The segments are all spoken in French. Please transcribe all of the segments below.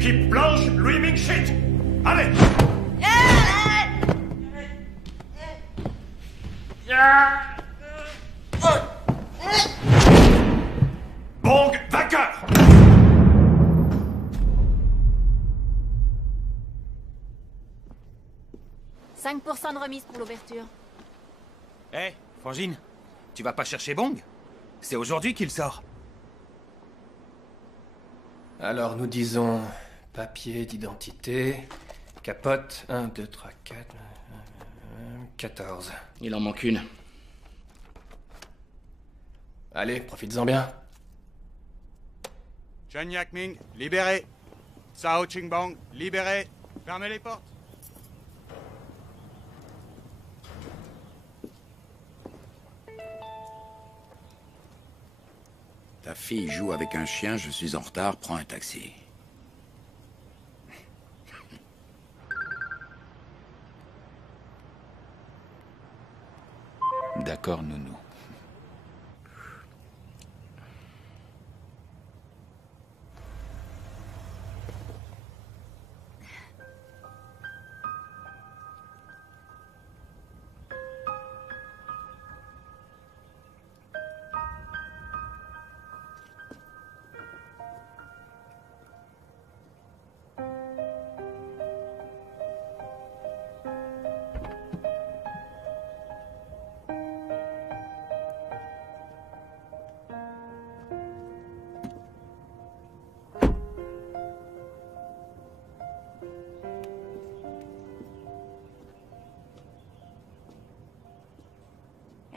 Équipe blanche, Louis Mingshit. Allez. Bong, vainqueur. 5% de remise pour l'ouverture. Hé, Frangine, tu vas pas chercher Bong? C'est aujourd'hui qu'il sort. Alors nous disons papier d'identité, capote, 1, 2, 3, 4, 14. Il en manque une. Allez, profites-en bien. Chen Yakming, libéré. Sao Qingbang, libéré. Fermez les portes. Ta fille joue avec un chien, je suis en retard, prends un taxi. D'accord, nounou.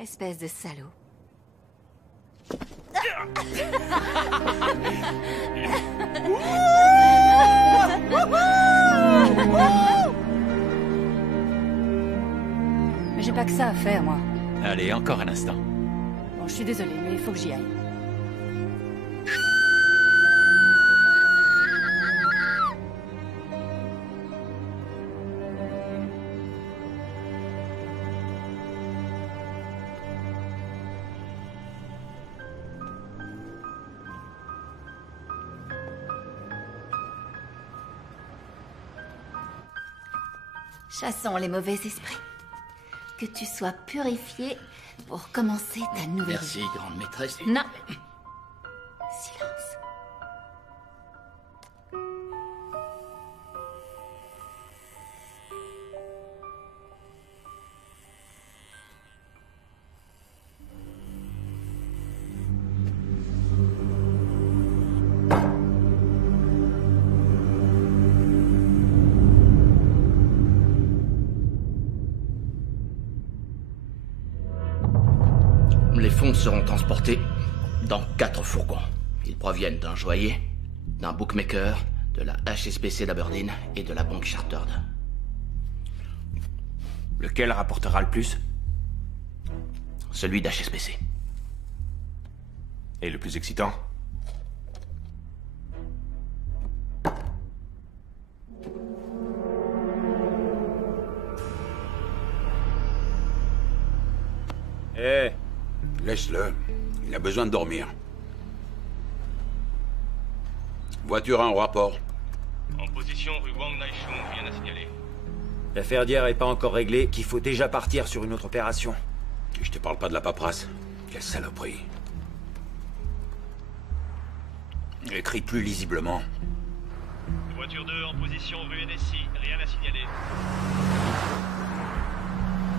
Espèce de salaud. Mais j'ai pas que ça à faire, moi. Allez, encore un instant. Bon, je suis désolée, mais il faut que j'y aille. Chassons les mauvais esprits. Que tu sois purifié pour commencer ta nouvelle Merci, vie. grande maîtresse. Non. Silence. Les fonds seront transportés dans 4 fourgons. Ils proviennent d'un joaillier, d'un bookmaker, de la HSBC d'Aberdeen et de la banque Chartered. Lequel rapportera le plus? Celui d'HSBC. Et le plus excitant? Eh, Laisse-le. Il a besoin de dormir. Voiture en rapport. En position rue Wang Naishun, rien à signaler. l'affaire d'hier est pas encore réglée, qu'il faut déjà partir sur une autre opération. Je te parle pas de la paperasse. Quelle saloperie. Écris plus lisiblement. Voiture 2 en position rue NSI, rien à signaler.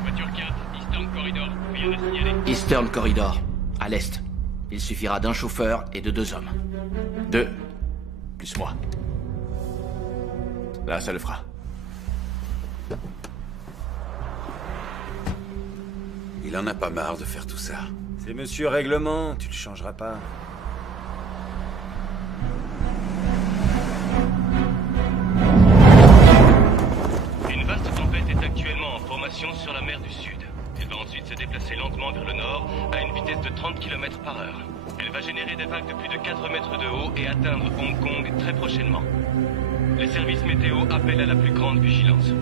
Voiture 4, Eastern Corridor, rien à signaler. Eastern Corridor, à l'est. Il suffira d'un chauffeur et de 2 hommes. 2, plus moi. Là, ça le fera. Il en a pas marre de faire tout ça. C'est monsieur Règlement, tu le changeras pas. Une vaste tempête est actuellement en formation sur la mer du Sud. Elle va ensuite se déplacer lentement vers le nord à une vitesse de 30 km/h. Elle va générer des vagues de plus de 4 mètres de haut et atteindre Hong Kong très prochainement. Les services météo appellent à la plus grande vigilance.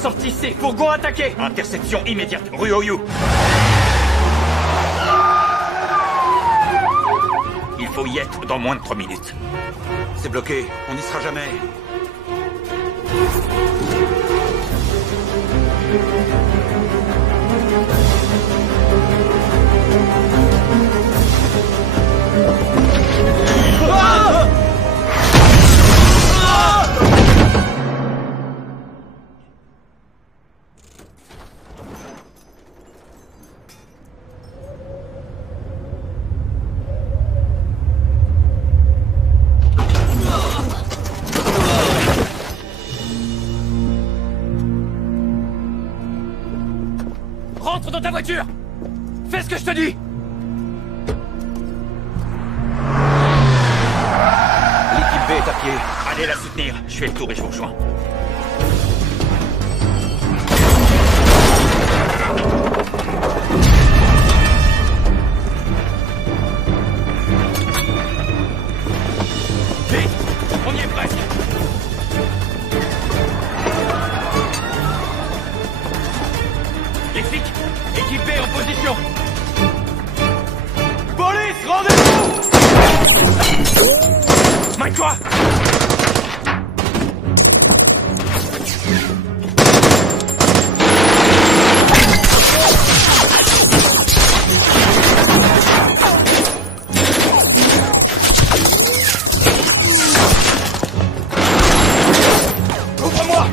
Sortissez, fourgon attaqué. Interception immédiate, rue Oyu. Il faut y être dans moins de 3 minutes. C'est bloqué, on n'y sera jamais. Rentre dans ta voiture. Fais ce que je te dis. L'équipe B est à pied. Allez la soutenir. Je fais le tour et je vous rejoins. Vite, on y est presque. Les flics, équipe B en position. Police, rendez-vous. Mike, quoi? Ouvre-moi.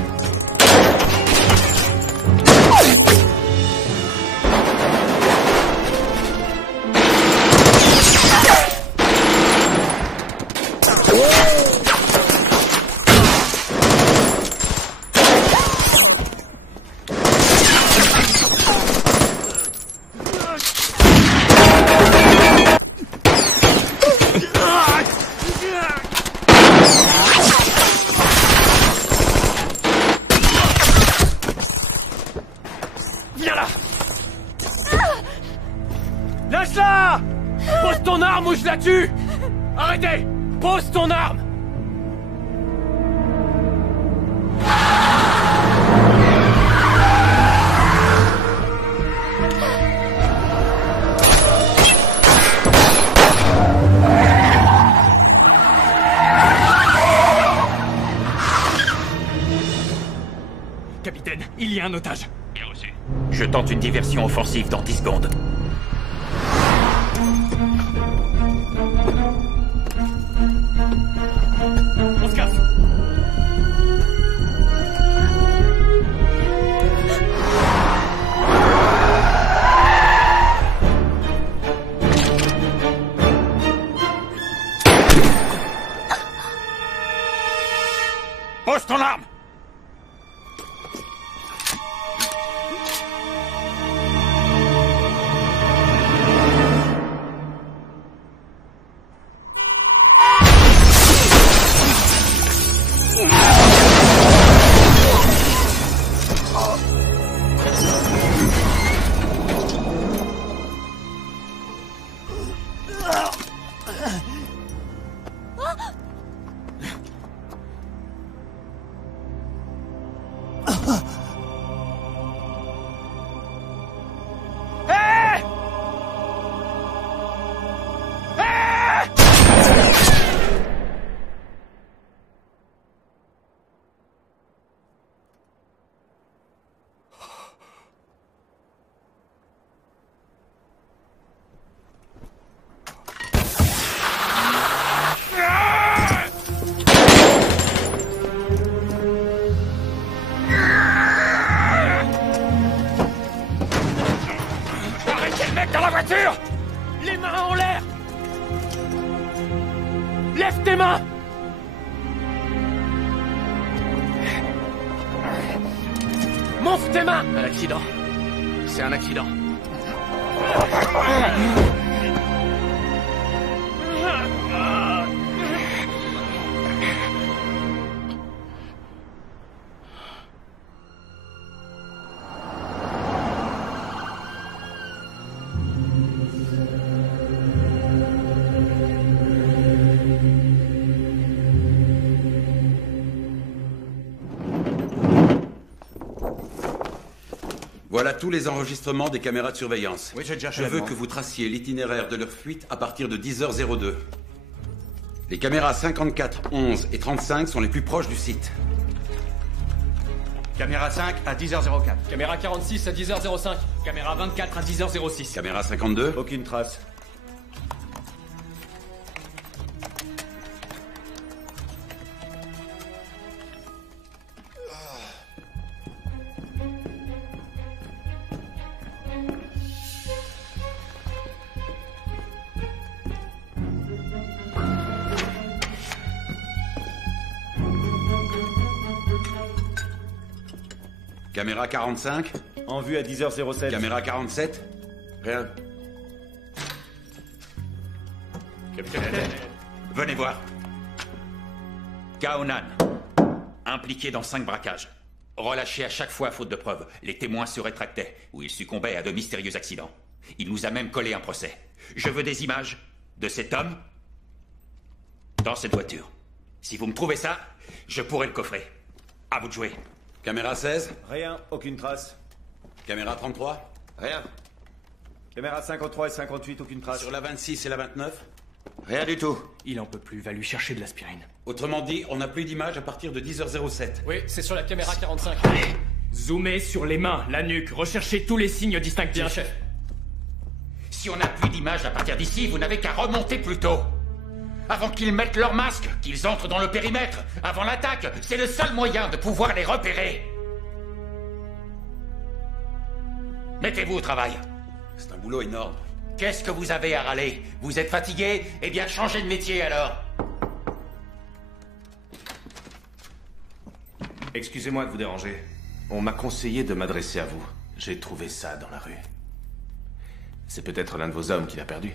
Viens là. Lâche-la. Pose ton arme ou je la tue. Arrêtez. Pose ton arme. Capitaine, il y a un otage. Bien reçu. Je tente une diversion offensive dans 10 secondes. On se casse. Pose ton arme. Dans la voiture! Les mains en l'air! Lève tes mains! Monte tes mains! Un accident. C'est un accident. Voilà tous les enregistrements des caméras de surveillance. Oui, j'ai déjà fait Je la veux demande. que vous traciez l'itinéraire de leur fuite à partir de 10h02. Les caméras 54, 11 et 35 sont les plus proches du site. Caméra 5 à 10h04. Caméra 46 à 10h05. Caméra 24 à 10h06. Caméra 52. Aucune trace. Caméra 45. En vue à 10h07. Caméra 47. Rien. Capitaine, venez voir. Kaonan, impliqué dans 5 braquages. Relâché à chaque fois faute de preuves. Les témoins se rétractaient, ou il succombait à de mystérieux accidents. Il nous a même collé un procès. Je veux des images de cet homme dans cette voiture. Si vous me trouvez ça, je pourrai le coffrer. À vous de jouer. Caméra 16. Rien, aucune trace. Caméra 33. Rien. Caméra 53 et 58, aucune trace. Sur la 26 et la 29. Rien du tout. Il en peut plus, va lui chercher de l'aspirine. Autrement dit, on n'a plus d'images à partir de 10h07. Oui, c'est sur la caméra 45. Zoomez sur les mains, la nuque, recherchez tous les signes distinctifs. Bien, chef. Si on n'a plus d'images à partir d'ici, vous n'avez qu'à remonter plus tôt. Avant qu'ils mettent leur masque, qu'ils entrent dans le périmètre, avant l'attaque, c'est le seul moyen de pouvoir les repérer. Mettez-vous au travail. C'est un boulot énorme. Qu'est-ce que vous avez à râler? Vous êtes fatigué? Eh bien, changez de métier alors. Excusez-moi de vous déranger. On m'a conseillé de m'adresser à vous. J'ai trouvé ça dans la rue. C'est peut-être l'un de vos hommes qui l'a perdu.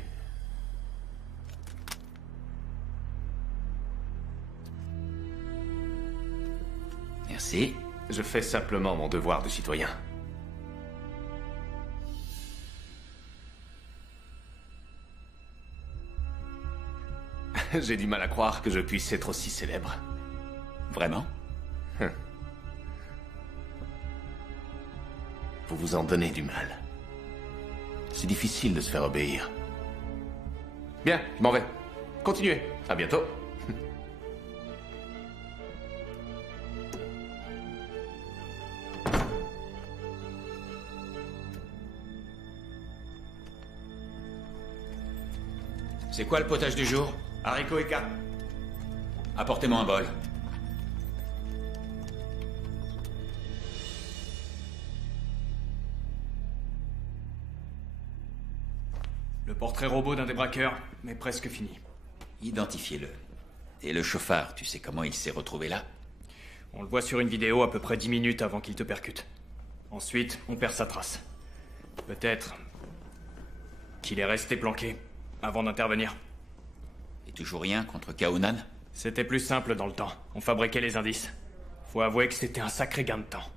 Merci. Je fais simplement mon devoir de citoyen. J'ai du mal à croire que je puisse être aussi célèbre. Vraiment? Vous vous en donnez du mal. C'est difficile de se faire obéir. Bien, je m'en vais. Continuez. À bientôt. C'est quoi le potage du jour? Haricots et carpes. Apportez-moi un bol. Le portrait robot d'un des braqueurs, mais presque fini. Identifiez-le. Et le chauffard, tu sais comment il s'est retrouvé là? On le voit sur une vidéo à peu près 10 minutes avant qu'il te percute. Ensuite, on perd sa trace. Peut-être qu'il est resté planqué avant d'intervenir. Et toujours rien contre Kaonan? C'était plus simple dans le temps. On fabriquait les indices. Faut avouer que c'était un sacré gain de temps.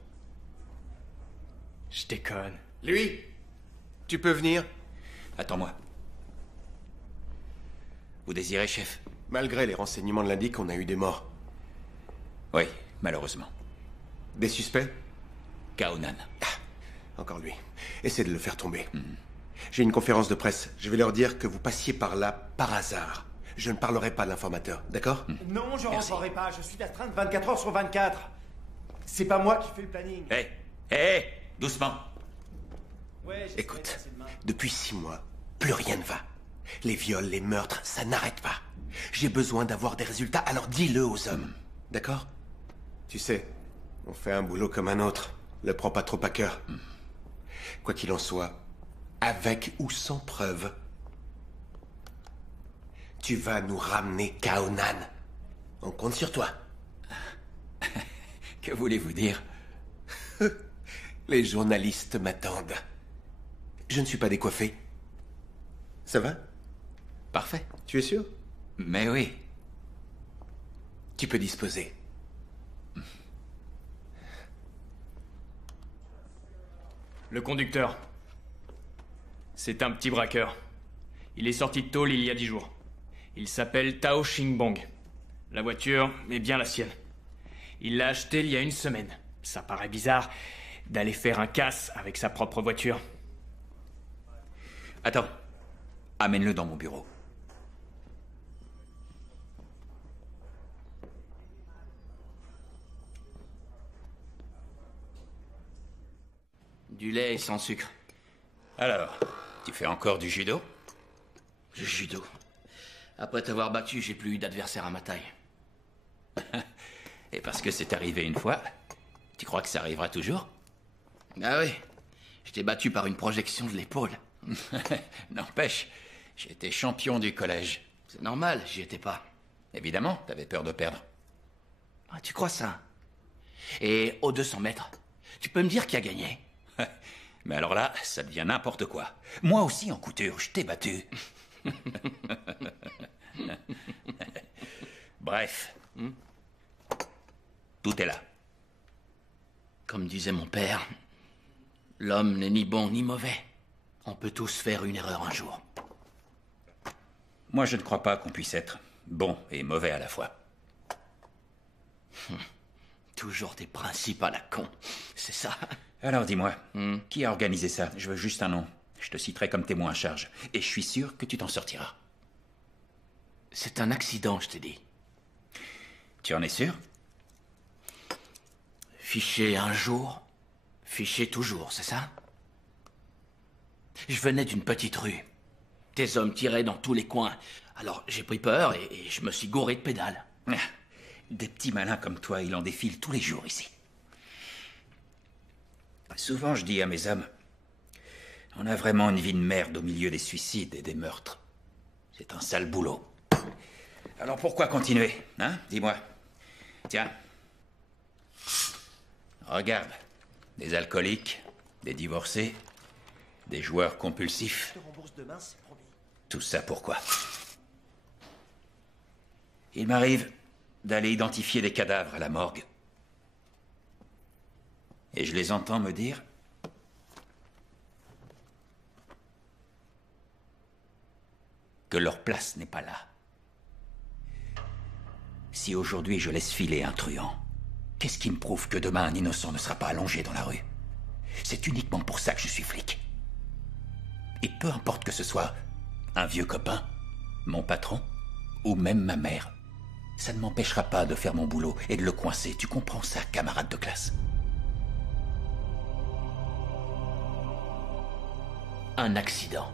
Je déconne. Lui, tu peux venir? Attends-moi. Vous désirez, chef? Malgré les renseignements de l'indique, on a eu des morts. Oui, malheureusement. Des suspects? Kaonan. Encore lui. Essaie de le faire tomber. J'ai une conférence de presse. Je vais leur dire que vous passiez par là par hasard. Je ne parlerai pas de l'informateur, d'accord? Non, je rentrerai pas. Je suis d'astreinte 24 heures sur 24. C'est pas moi qui fais le planning. Hé, doucement. Ouais, écoute, depuis 6 mois, plus rien ne va. Les viols, les meurtres, ça n'arrête pas. J'ai besoin d'avoir des résultats, alors dis-le aux hommes. D'accord? Tu sais, on fait un boulot comme un autre. Le prends pas trop à cœur. Quoi qu'il en soit, avec ou sans preuve, tu vas nous ramener Kaonan. On compte sur toi. Que voulez-vous dire? Les journalistes m'attendent. Je ne suis pas décoiffé. Ça va? Parfait. Tu es sûr? Mais oui. Tu peux disposer. Le conducteur. C'est un petit braqueur. Il est sorti de tôle il y a 10 jours. Il s'appelle Tao Xingbong. La voiture est bien la sienne. Il l'a achetée il y a 1 semaine. Ça paraît bizarre, d'aller faire un casse avec sa propre voiture. Attends. Amène-le dans mon bureau. Du lait sans sucre. Alors, tu fais encore du judo? Du judo. Après t'avoir battu, j'ai plus eu d'adversaire à ma taille. Et parce que c'est arrivé une fois, tu crois que ça arrivera toujours? Ah oui. Je t'ai battu par une projection de l'épaule. N'empêche, j'étais champion du collège. C'est normal, j'y étais pas. Évidemment, t'avais peur de perdre. Ah, tu crois ça? Et aux 200 mètres, tu peux me dire qui a gagné? Mais alors là, ça devient n'importe quoi. Moi aussi, en couture, je t'ai battu. Bref. Tout est là. Comme disait mon père, l'homme n'est ni bon ni mauvais. On peut tous faire une erreur un jour. Moi, je ne crois pas qu'on puisse être bon et mauvais à la fois. Toujours des principes à la con, c'est ça? Alors dis-moi, qui a organisé ça? Je veux juste un nom. Je te citerai comme témoin à charge. Et je suis sûr que tu t'en sortiras. C'est un accident, je t'ai dit. Tu en es sûr? Fiché un jour, fiché toujours, c'est ça? Je venais d'une petite rue. Tes hommes tiraient dans tous les coins. Alors j'ai pris peur et je me suis gouré de pédales. Des petits malins comme toi, il en défile tous les jours ici. Souvent, je dis à mes hommes, on a vraiment une vie de merde au milieu des suicides et des meurtres. C'est un sale boulot. Alors pourquoi continuer, hein? Dis-moi. Tiens. Regarde. Des alcooliques, des divorcés, des joueurs compulsifs. Je te rembourse demain, c'est promis. Tout ça pourquoi? Il m'arrive d'aller identifier des cadavres à la morgue. Et je les entends me dire que leur place n'est pas là. Si aujourd'hui je laisse filer un truand, qu'est-ce qui me prouve que demain un innocent ne sera pas allongé dans la rue? C'est uniquement pour ça que je suis flic. Et peu importe que ce soit un vieux copain, mon patron, ou même ma mère, ça ne m'empêchera pas de faire mon boulot et de le coincer. Tu comprends ça, camarade de classe? Un accident.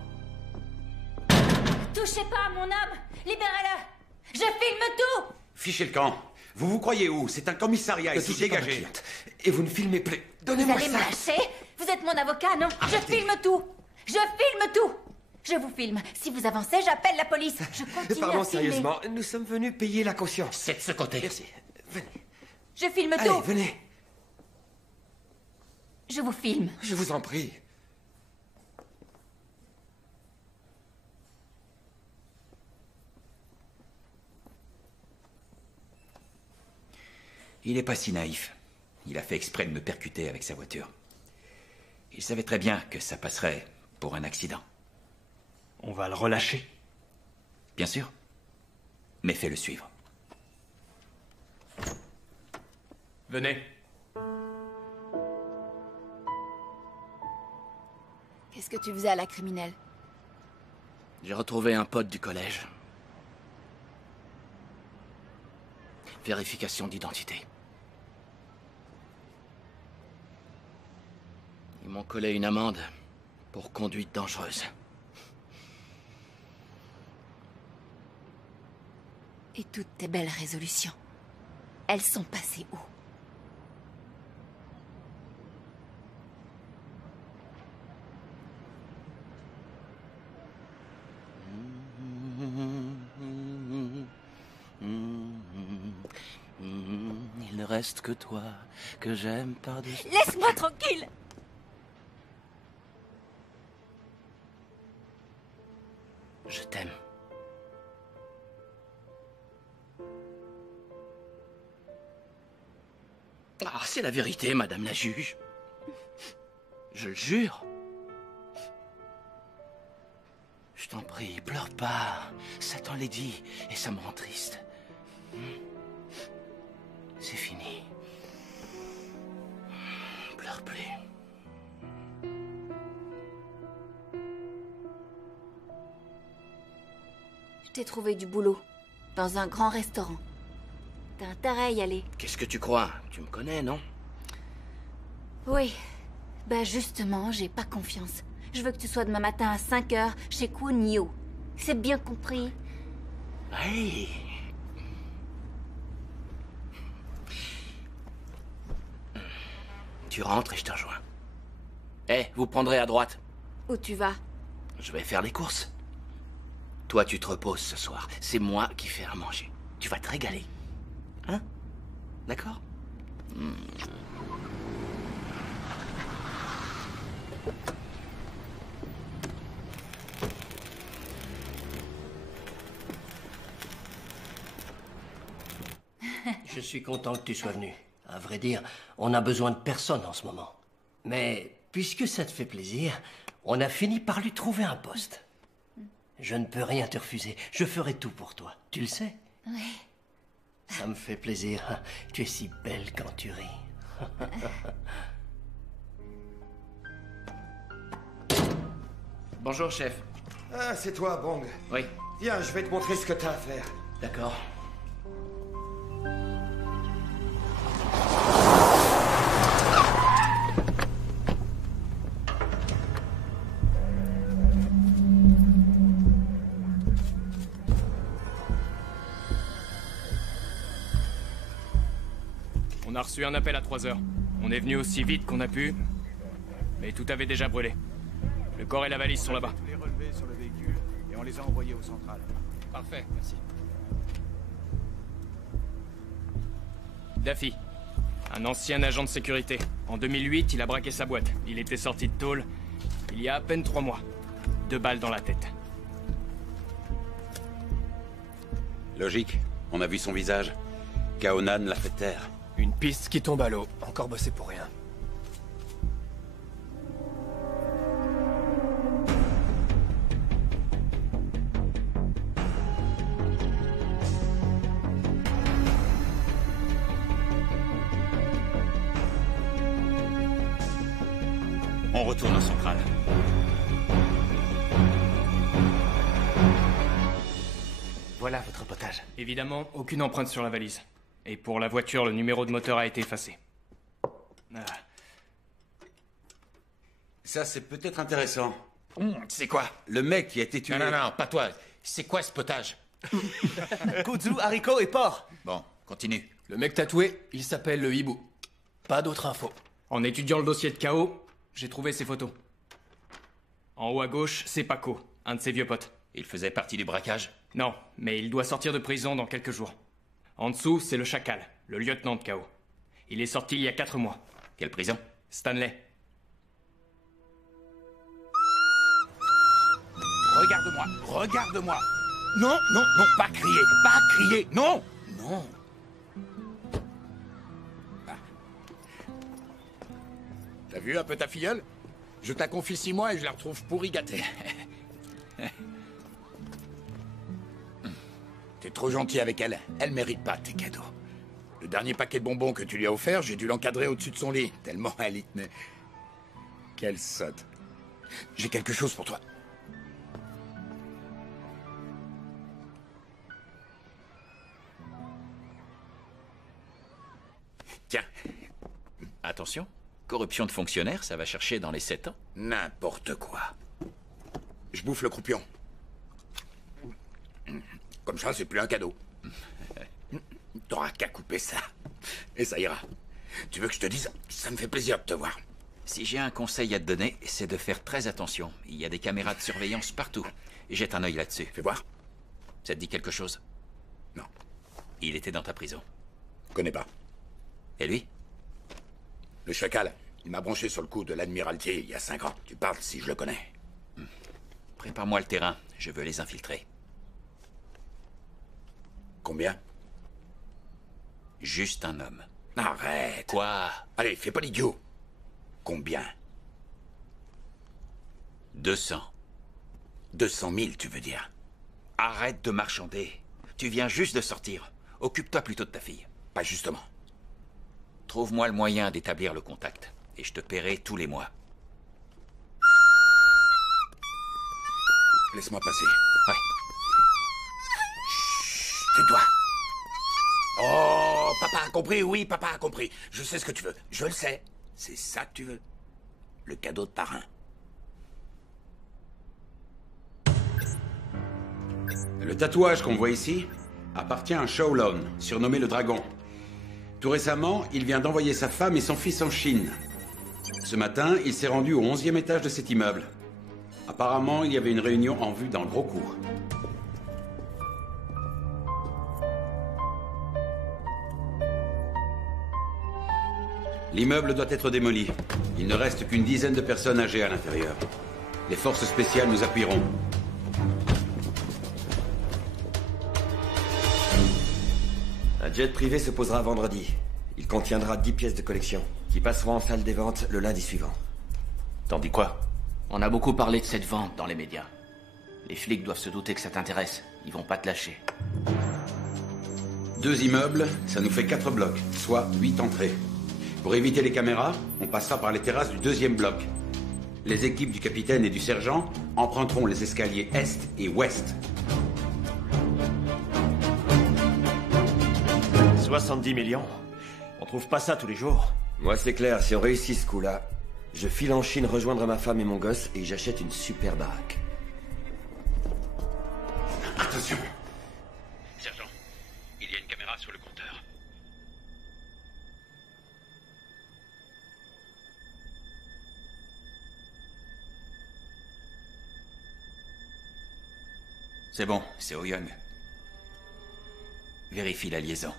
Touchez pas à mon homme! Libérez-le! Je filme tout! Fichez le camp. Vous vous croyez où? C'est un commissariat ici, dégagé. Et vous ne filmez plus. Vous Donnez-moi allez me ça. lâcher? Vous êtes mon avocat, non? Je filme tout! Je filme tout! Je vous filme. Si vous avancez, j'appelle la police. Je continue Pardon, à filmer. sérieusement, nous sommes venus payer la caution. C'est de ce côté. Merci. Venez. Je filme Allez, tout! venez. Je vous filme. Je vous en prie. Il n'est pas si naïf. Il a fait exprès de me percuter avec sa voiture. Il savait très bien que ça passerait pour un accident. On va le relâcher. Bien sûr. Mais fais-le suivre. Venez. Qu'est-ce que tu faisais à la criminelle? J'ai retrouvé un pote du collège. Vérification d'identité. Ils m'ont collé une amende pour conduite dangereuse. Et toutes tes belles résolutions, elles sont passées où? Il ne reste que toi, que j'aime par-dessus. Laisse-moi tranquille! Je t'aime. Ah, c'est la vérité, madame la juge. Je le jure. Je t'en prie, pleure pas. Satan l'a dit, et ça me rend triste. C'est fini. Pleure pleure plus. Je t'ai trouvé du boulot. Dans un grand restaurant. T'as intérêt à y aller. Qu'est-ce que tu crois? Tu me connais, non? Oui. Bah justement, j'ai pas confiance. Je veux que tu sois demain matin à 5h chez Kwon Yo. C'est bien compris? Hey. Tu rentres et je te rejoins. Eh, vous prendrez à droite. Où tu vas? Je vais faire les courses. Toi, tu te reposes ce soir. C'est moi qui fais à manger. Tu vas te régaler. Hein? D'accord? Je suis content que tu sois venu. À vrai dire, on a besoin de personne en ce moment. Mais puisque ça te fait plaisir, on a fini par lui trouver un poste. Je ne peux rien te refuser. Je ferai tout pour toi. Tu le sais? Oui. Ça me fait plaisir. Tu es si belle quand tu ris. Bonjour, chef. Ah, c'est toi, Bong. Oui. Viens, je vais te montrer ce que t'as à faire. D'accord. On a reçu un appel à 3h. On est venu aussi vite qu'on a pu, mais tout avait déjà brûlé. Le corps et la valise sont là-bas. Tous les relevés sur le véhicule et on les a envoyés au central. Parfait, merci. Daffy, un ancien agent de sécurité. En 2008, il a braqué sa boîte. Il était sorti de tôle il y a à peine 3 mois. 2 balles dans la tête. Logique. On a vu son visage. Kaonan l'a fait taire. Une piste qui tombe à l'eau. Encore bossé pour rien. On retourne au central. Voilà votre potage. Évidemment, aucune empreinte sur la valise. Et pour la voiture, le numéro de moteur a été effacé. Ah. Ça, c'est peut-être intéressant. C'est quoi? Le mec qui a été tué... Non, pas toi. C'est quoi ce potage? Kudzu, haricots et porc. Bon, continue. Le mec tatoué, il s'appelle le hibou. Pas d'autres infos. En étudiant le dossier de KO, j'ai trouvé ses photos. En haut à gauche, c'est Paco, un de ses vieux potes. Il faisait partie du braquage? Non, mais il doit sortir de prison dans quelques jours. En dessous, c'est le Chacal, le lieutenant de KO. Il est sorti il y a 4 mois. Quelle prison? Stanley. Regarde-moi, regarde-moi. Non, non, non, pas crier, non, non. Ah. T'as vu un peu ta filleule? Je te la confie 6 mois et je la retrouve pourrie gâtée. T'es trop gentil avec elle. Elle mérite pas tes cadeaux. Le dernier paquet de bonbons que tu lui as offert, j'ai dû l'encadrer au-dessus de son lit, tellement elle y tenait. Quelle sotte. J'ai quelque chose pour toi. Tiens. Attention, corruption de fonctionnaire, ça va chercher dans les 7 ans. N'importe quoi. Je bouffe le croupion. Comme ça, c'est plus un cadeau. T'auras qu'à couper ça. Et ça ira. Tu veux que je te dise? Ça me fait plaisir de te voir. Si j'ai un conseil à te donner, c'est de faire très attention. Il y a des caméras de surveillance partout. Jette un œil là-dessus. Fais voir. Ça te dit quelque chose? Non. Il était dans ta prison. Connais pas. Et lui? Le Chacal. Il m'a branché sur le coup de l'Admiralty il y a 5 ans. Tu parles si je le connais. Prépare-moi le terrain. Je veux les infiltrer. Combien? Juste un homme. Arrête. Quoi? Allez, fais pas l'idiot. Combien? 200. 200 000, tu veux dire? Arrête de marchander. Tu viens juste de sortir. Occupe-toi plutôt de ta fille. Pas justement. Trouve-moi le moyen d'établir le contact. et je te paierai tous les mois. Laisse-moi passer. Ouais. Chut, tais-toi. Oh, papa a compris, oui, papa a compris. Je sais ce que tu veux, je le sais. C'est ça que tu veux. Le cadeau de parrain. Le tatouage qu'on voit ici appartient à Shaolon, surnommé le Dragon. Tout récemment, il vient d'envoyer sa femme et son fils en Chine. Ce matin, il s'est rendu au 11e étage de cet immeuble. Apparemment, il y avait une réunion en vue dans le gros cours. L'immeuble doit être démoli. Il ne reste qu'une dizaine de personnes âgées à l'intérieur. Les forces spéciales nous appuieront. Un jet privé se posera vendredi. Il contiendra 10 pièces de collection, qui passeront en salle des ventes le lundi suivant. T'en dis quoi? On a beaucoup parlé de cette vente dans les médias. Les flics doivent se douter que ça t'intéresse. Ils vont pas te lâcher. 2 immeubles, ça nous fait 4 blocs, soit 8 entrées. Pour éviter les caméras, on passera par les terrasses du 2e bloc. Les équipes du capitaine et du sergent emprunteront les escaliers est et ouest. 70 millions. On trouve pas ça tous les jours. Moi, c'est clair, si on réussit ce coup-là, je file en Chine rejoindre ma femme et mon gosse et j'achète une super baraque. Attention! Sergent, il y a une caméra sur le compteur. C'est bon, c'est Oyoung. Vérifie la liaison.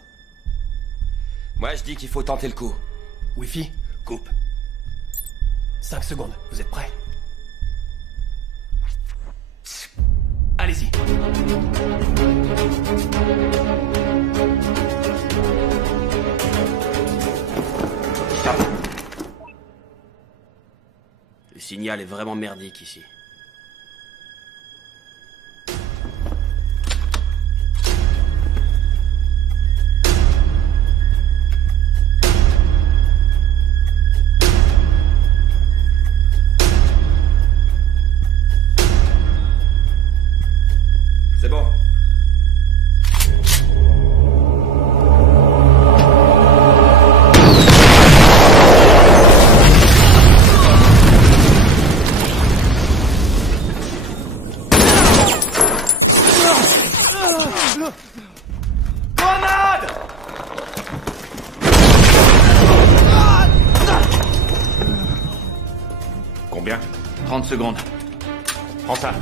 Moi, je dis qu'il faut tenter le coup. Wi-Fi, coupe. 5 secondes, vous êtes prêts? Allez-y. Le signal est vraiment merdique ici. C'est bon. Combien? 30 secondes. Prends ça.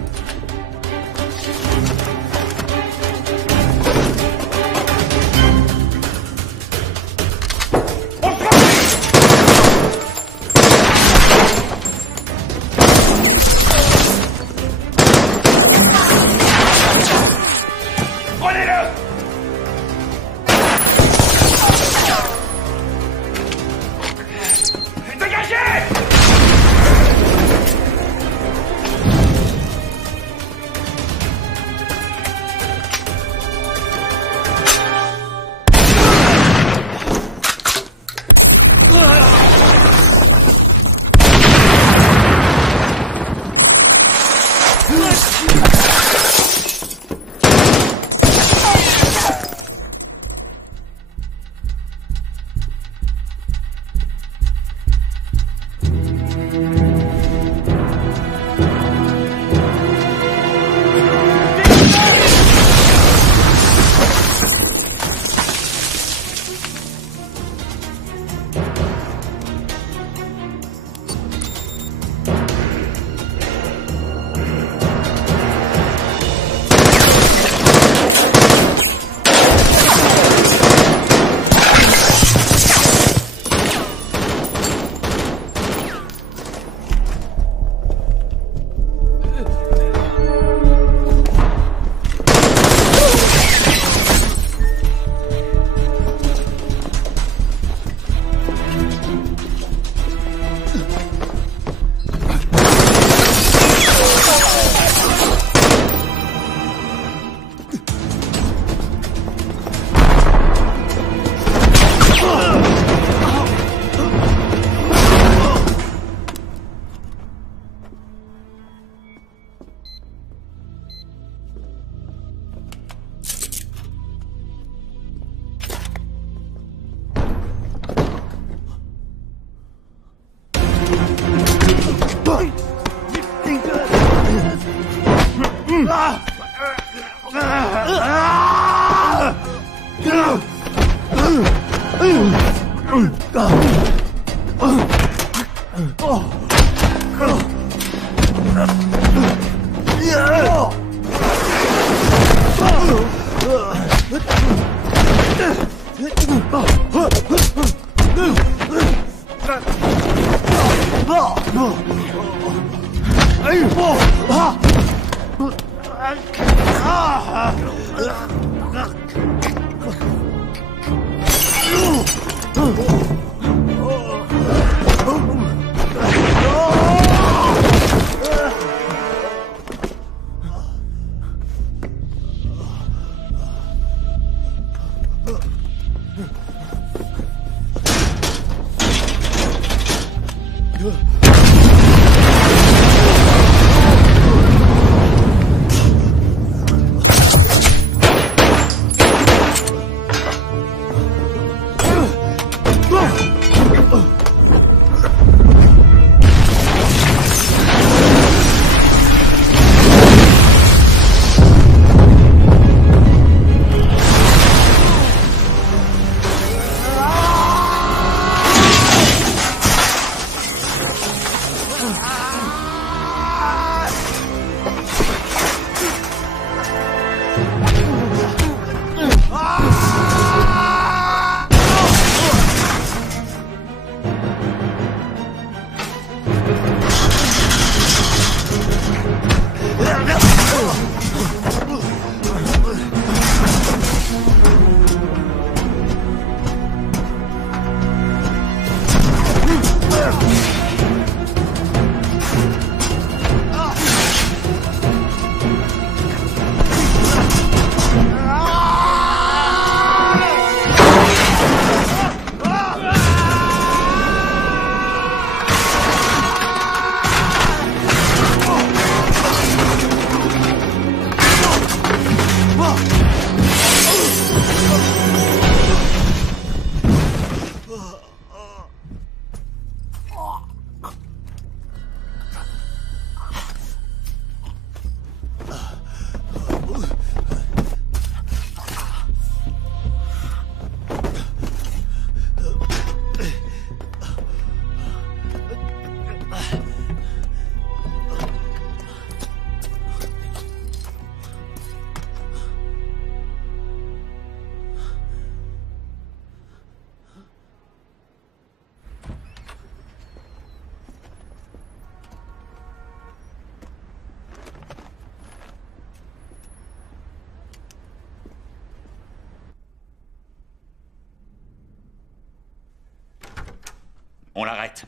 On l'arrête.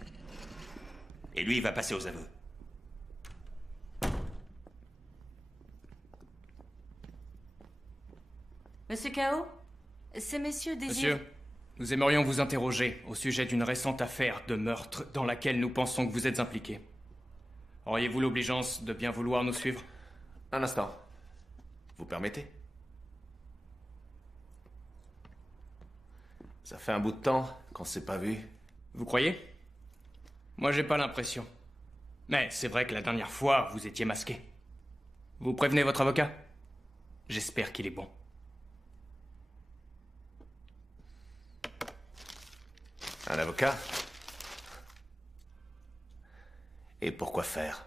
Et lui, il va passer aux aveux. Monsieur Kao, ces messieurs désirent... Monsieur, nous aimerions vous interroger au sujet d'une récente affaire de meurtre dans laquelle nous pensons que vous êtes impliqué. Auriez-vous l'obligeance de bien vouloir nous suivre? Un instant. Vous permettez? Ça fait un bout de temps qu'on s'est pas vu. Vous croyez? Moi, j'ai pas l'impression. Mais c'est vrai que la dernière fois, vous étiez masqué. Vous prévenez votre avocat? J'espère qu'il est bon. Un avocat? Et pourquoi faire?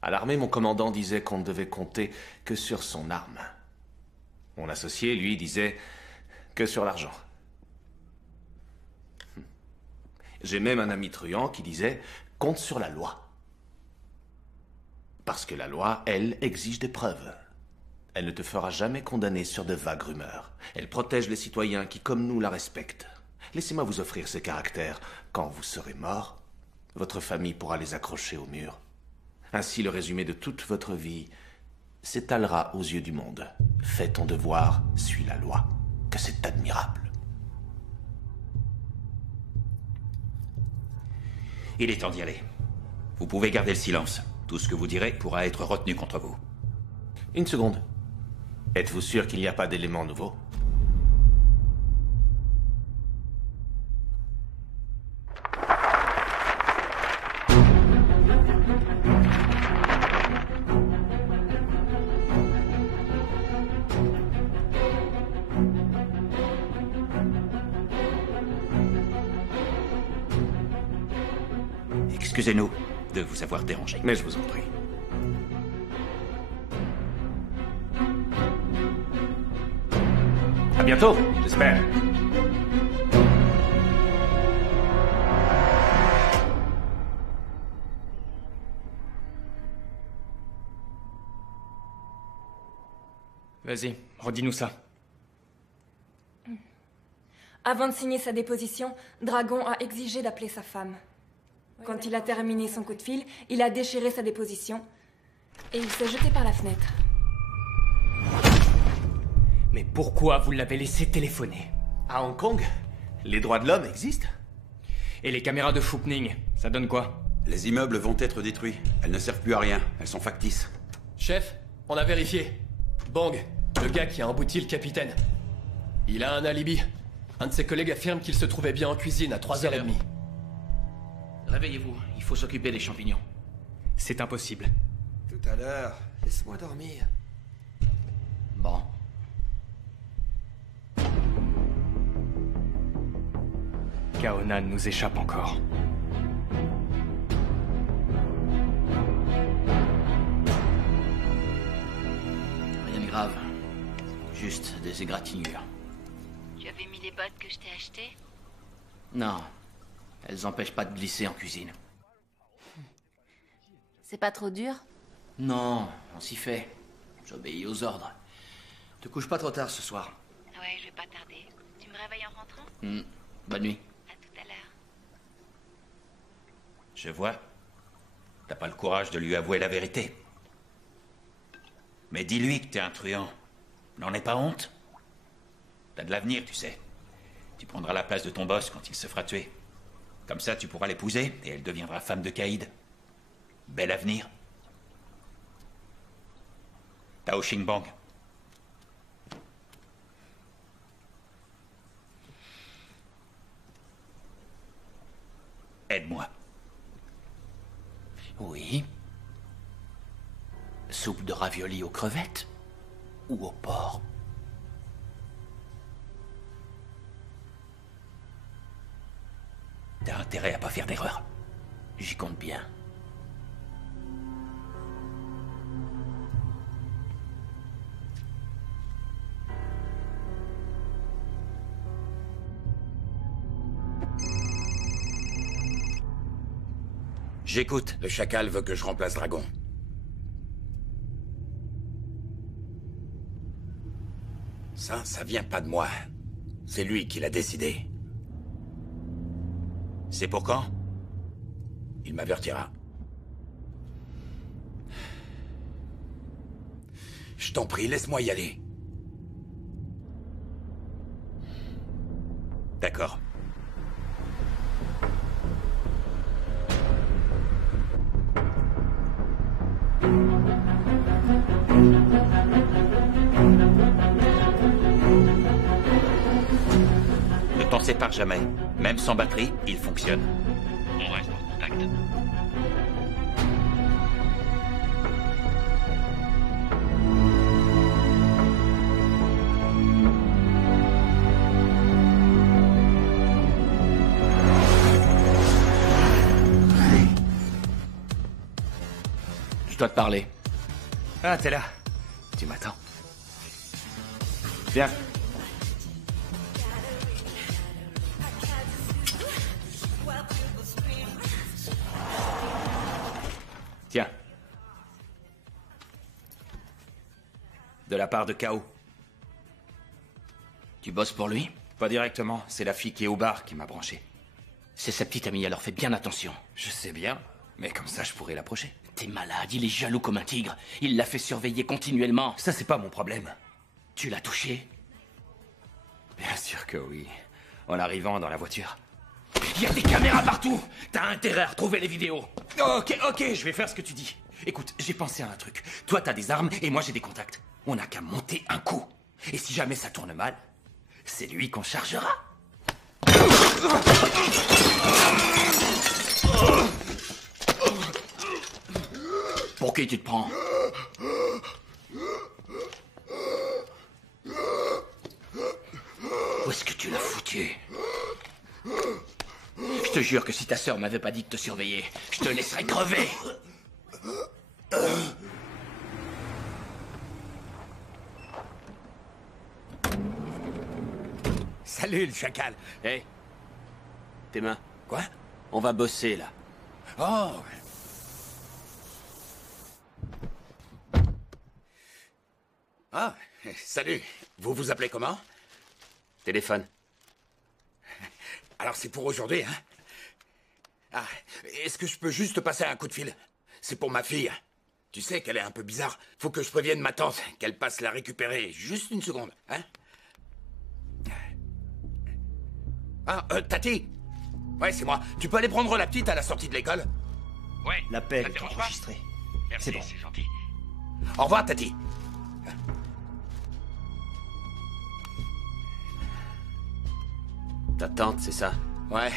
À l'armée, mon commandant disait qu'on ne devait compter que sur son arme. Mon associé, lui, disait que sur l'argent. J'ai même un ami truand qui disait « compte sur la loi ». Parce que la loi, elle, exige des preuves. Elle ne te fera jamais condamner sur de vagues rumeurs. Elle protège les citoyens qui, comme nous, la respectent. Laissez-moi vous offrir ces caractères. Quand vous serez mort, votre famille pourra les accrocher au mur. Ainsi, le résumé de toute votre vie s'étalera aux yeux du monde. Fais ton devoir, suis la loi. Que c'est admirable. Il est temps d'y aller. Vous pouvez garder le silence. Tout ce que vous direz pourra être retenu contre vous. Une seconde. Êtes-vous sûr qu'il n'y a pas d'éléments nouveaux? Excusez-nous de vous avoir dérangé. Mais je vous en prie. À bientôt, j'espère. Vas-y, redis-nous ça. Avant de signer sa déposition, Dragon a exigé d'appeler sa femme. Quand il a terminé son coup de fil, il a déchiré sa déposition et il s'est jeté par la fenêtre. Mais pourquoi vous l'avez laissé téléphoner? À Hong Kong, les droits de l'homme existent. Et les caméras de Fookning, ça donne quoi? Les immeubles vont être détruits. Elles ne servent plus à rien. Elles sont factices. Chef, on a vérifié. Bang, le gars qui a embouti le capitaine. Il a un alibi. Un de ses collègues affirme qu'il se trouvait bien en cuisine à 3h30. Réveillez-vous, il faut s'occuper des champignons. C'est impossible. Tout à l'heure, laisse-moi dormir. Bon. Kaonan nous échappe encore. Rien de grave. Juste des égratignures. Tu avais mis les bottes que je t'ai achetées? Non. Elles empêchent pas de glisser en cuisine. C'est pas trop dur? Non, on s'y fait. J'obéis aux ordres. Te couche pas trop tard ce soir. Ouais, je vais pas tarder. Tu me réveilles en rentrant? Bonne nuit. À tout à l'heure. Je vois. T'as pas le courage de lui avouer la vérité. Mais dis-lui que t'es un truand. N'en aie pas honte. T'as de l'avenir, tu sais. Tu prendras la place de ton boss quand il se fera tuer. Comme ça, tu pourras l'épouser et elle deviendra femme de Caïd. Bel avenir. Tao Xingbang. Aide-moi. Oui. Soupe de ravioli aux crevettes ou au porc? T'as intérêt à pas faire d'erreur. J'y compte bien. J'écoute. Le chacal veut que je remplace Dragon. Ça vient pas de moi. C'est lui qui l'a décidé. C'est pour quand? Il m'avertira. Je t'en prie, laisse-moi y aller. D'accord. Ne t'en sépare jamais. Même sans batterie, il fonctionne. On reste en contact. Je dois te parler. Ah, t'es là. Tu m'attends. Viens. Tiens. De la part de K.O. Tu bosses pour lui? Pas directement, c'est la fille qui est au bar qui m'a branché. C'est sa petite amie, alors fais bien attention. Je sais bien, mais comme ça je pourrais l'approcher. T'es malade, il est jaloux comme un tigre. Il l'a fait surveiller continuellement. Ça, c'est pas mon problème. Tu l'as touché? Bien sûr que oui. En arrivant dans la voiture. Il y a des caméras partout! T'as intérêt à retrouver les vidéos. Ok, je vais faire ce que tu dis. Écoute, j'ai pensé à un truc. Toi, t'as des armes et moi, j'ai des contacts. On n'a qu'à monter un coup. Et si jamais ça tourne mal, c'est lui qu'on chargera. Pour qui tu te prends? Où est-ce que tu l'as foutu? Je te jure que si ta sœur m'avait pas dit de te surveiller, je te laisserais crever. Salut, le chacal. Hé. Tes mains. Quoi? On va bosser, là. Oh. Ah, salut. Vous vous appelez comment? Téléphone. Alors c'est pour aujourd'hui, hein? Ah, est-ce que je peux juste passer un coup de fil? C'est pour ma fille. Tu sais qu'elle est un peu bizarre. Faut que je prévienne ma tante qu'elle passe la récupérer. Juste une seconde, hein? Ah, Tati? Ouais, c'est moi. Tu peux aller prendre la petite à la sortie de l'école? Ouais. L'appel est enregistré. Merci, C'est bon. c'est gentil. Au revoir, Tati. Ta tante, c'est ça? Ouais.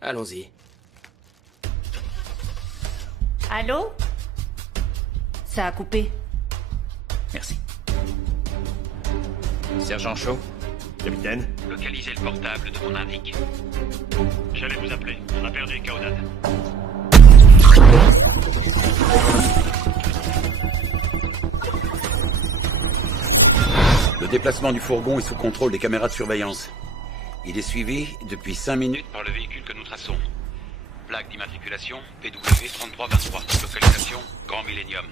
Allons-y. Allô? Ça a coupé. Merci. Sergent Shaw? Capitaine? Localisez le portable de mon indique. J'allais vous appeler. On a perdu Kaonan. Le déplacement du fourgon est sous contrôle des caméras de surveillance. Il est suivi depuis 5 minutes par le véhicule que nous traçons. Plaque d'immatriculation PW3323. Localisation Grand Millennium.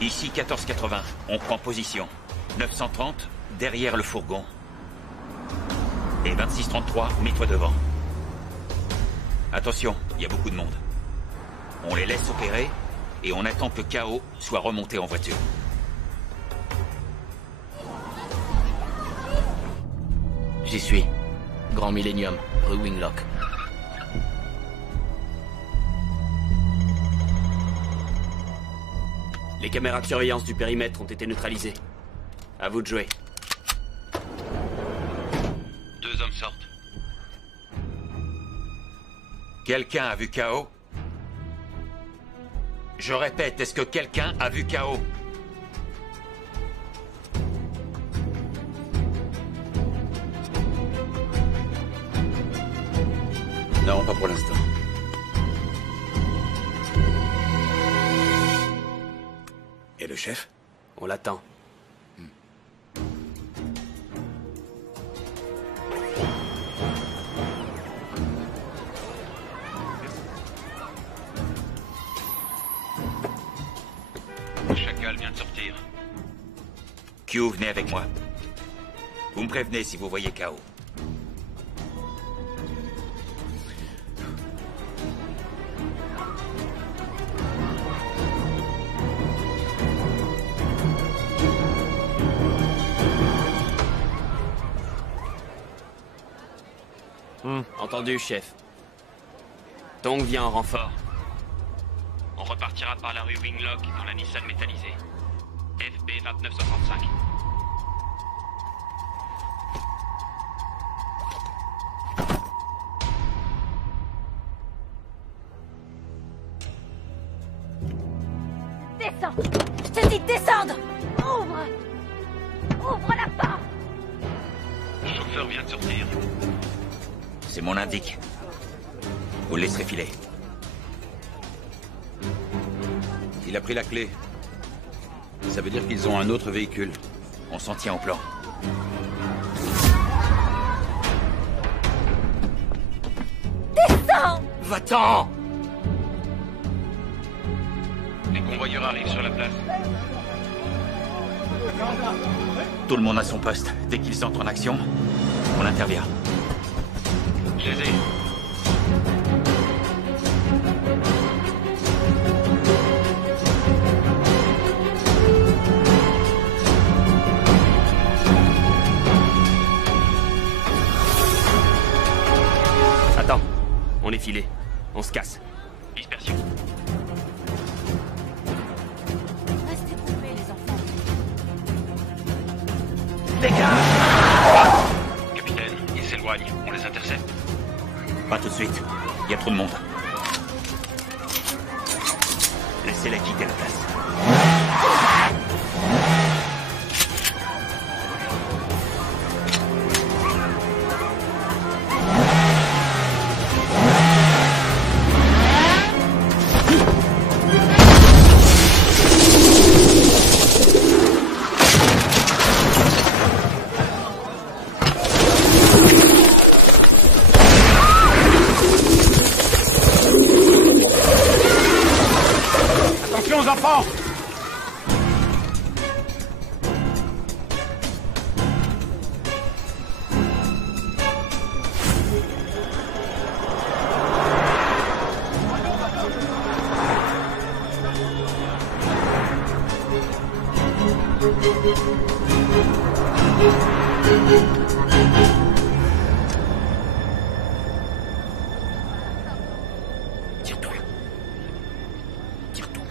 Ici 1480. On prend position. 930, derrière le fourgon. Et 2633, mets-toi devant. Attention, il y a beaucoup de monde. On les laisse opérer et on attend que KO soit remonté en voiture. J'y suis. Grand Millennium, rue Winglock. Les caméras de surveillance du périmètre ont été neutralisées. À vous de jouer. 2 hommes sortent. Quelqu'un a vu KO? Je répète, est-ce que quelqu'un a vu KO? Non, pas pour l'instant. Et le chef? On l'attend. Le chacal vient de sortir. Q, venez avec moi. Vous me prévenez si vous voyez KO. Entendu, chef. Tong vient en renfort. On repartira par la rue Winglock dans la Nissan métallisée. FB 2965. Descends! Je te dis de descendre! Ouvre! Ouvre la porte! Le chauffeur vient de sortir. C'est mon indique. Vous le laisserez filer. Il a pris la clé. Ça veut dire qu'ils ont un autre véhicule. On s'en tient au plan. Descends! Va-t'en! Les convoyeurs arrivent sur la place. Tout le monde à son poste. Dès qu'ils entrent en action, on intervient. Je les ai. Attends. On est filé. On se casse. Dispersion. Restez coupés, les enfants. Dégage! Pas tout de suite. Il y a trop de monde. Laissez-la quitter la place. Attention aux enfants! Tire-toi. Tire-toi.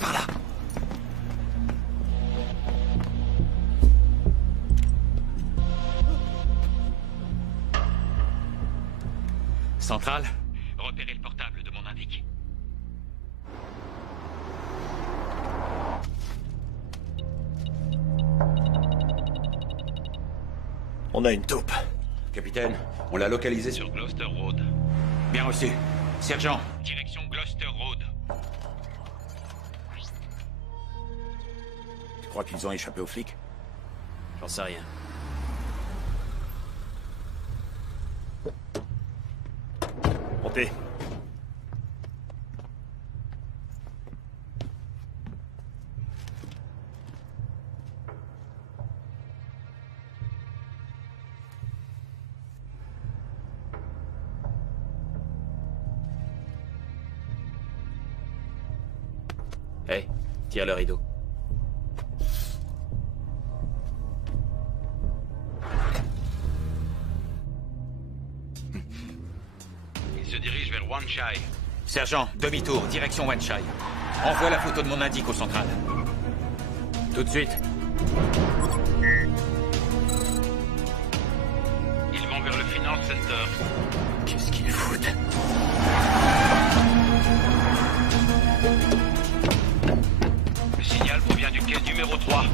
Par là. Centrale, repérez le portable de mon indique. On a une taupe. Capitaine, on l'a localisé sur... Sur Gloucester Road. Bien reçu. Sergent, Direction Gloucester Road. Tu crois qu'ils ont échappé aux flics? J'en sais rien. Montez. Hey, tire le rideau. Il se dirige vers Wanchai. sergent, demi-tour, direction Wanchai. Envoie la photo de mon indique au central. Tout de suite. Ils vont vers le Finance Center. Qu'est-ce qu'ils foutent? Le signal provient du quai numéro 3.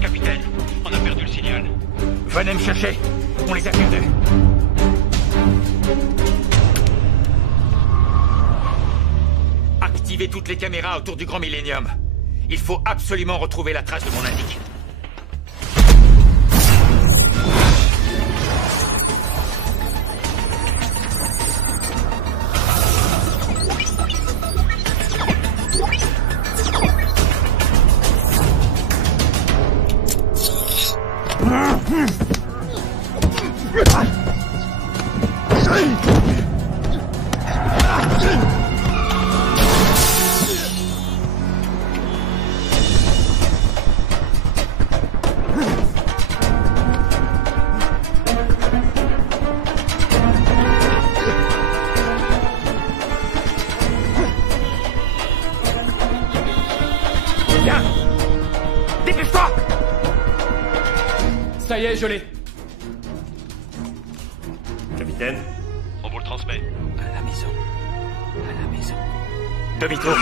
Capitaine, on a perdu le signal. Venez me chercher. On les a perdus. Activez toutes les caméras autour du Grand Millennium. Il faut absolument retrouver la trace de mon indique. Viens! Dépêche-toi! Ça y est, je l'ai. Capitaine? On vous le transmet. À la maison. À la maison. Demi-tour.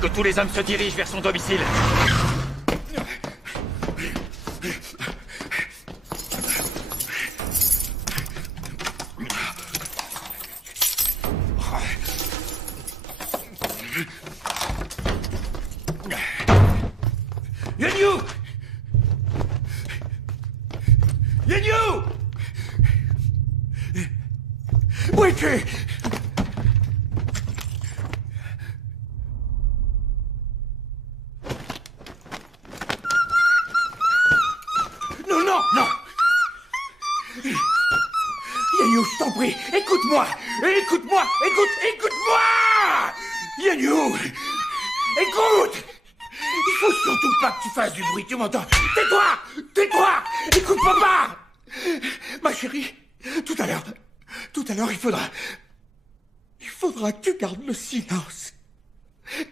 Que tous les hommes se dirigent vers son domicile. Yenyu! Yenyu! Wiki! Yanyu, je t'en prie, écoute-moi. Écoute-moi, écoute-moi. Yanyu, écoute. Il faut surtout pas que tu fasses du bruit, tu m'entends? Tais-toi. Écoute papa. Ma chérie, tout à l'heure, il faudra que tu gardes le silence.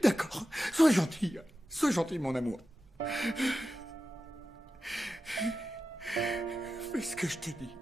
D'accord, sois gentil, mon amour. Fais ce que je te dis.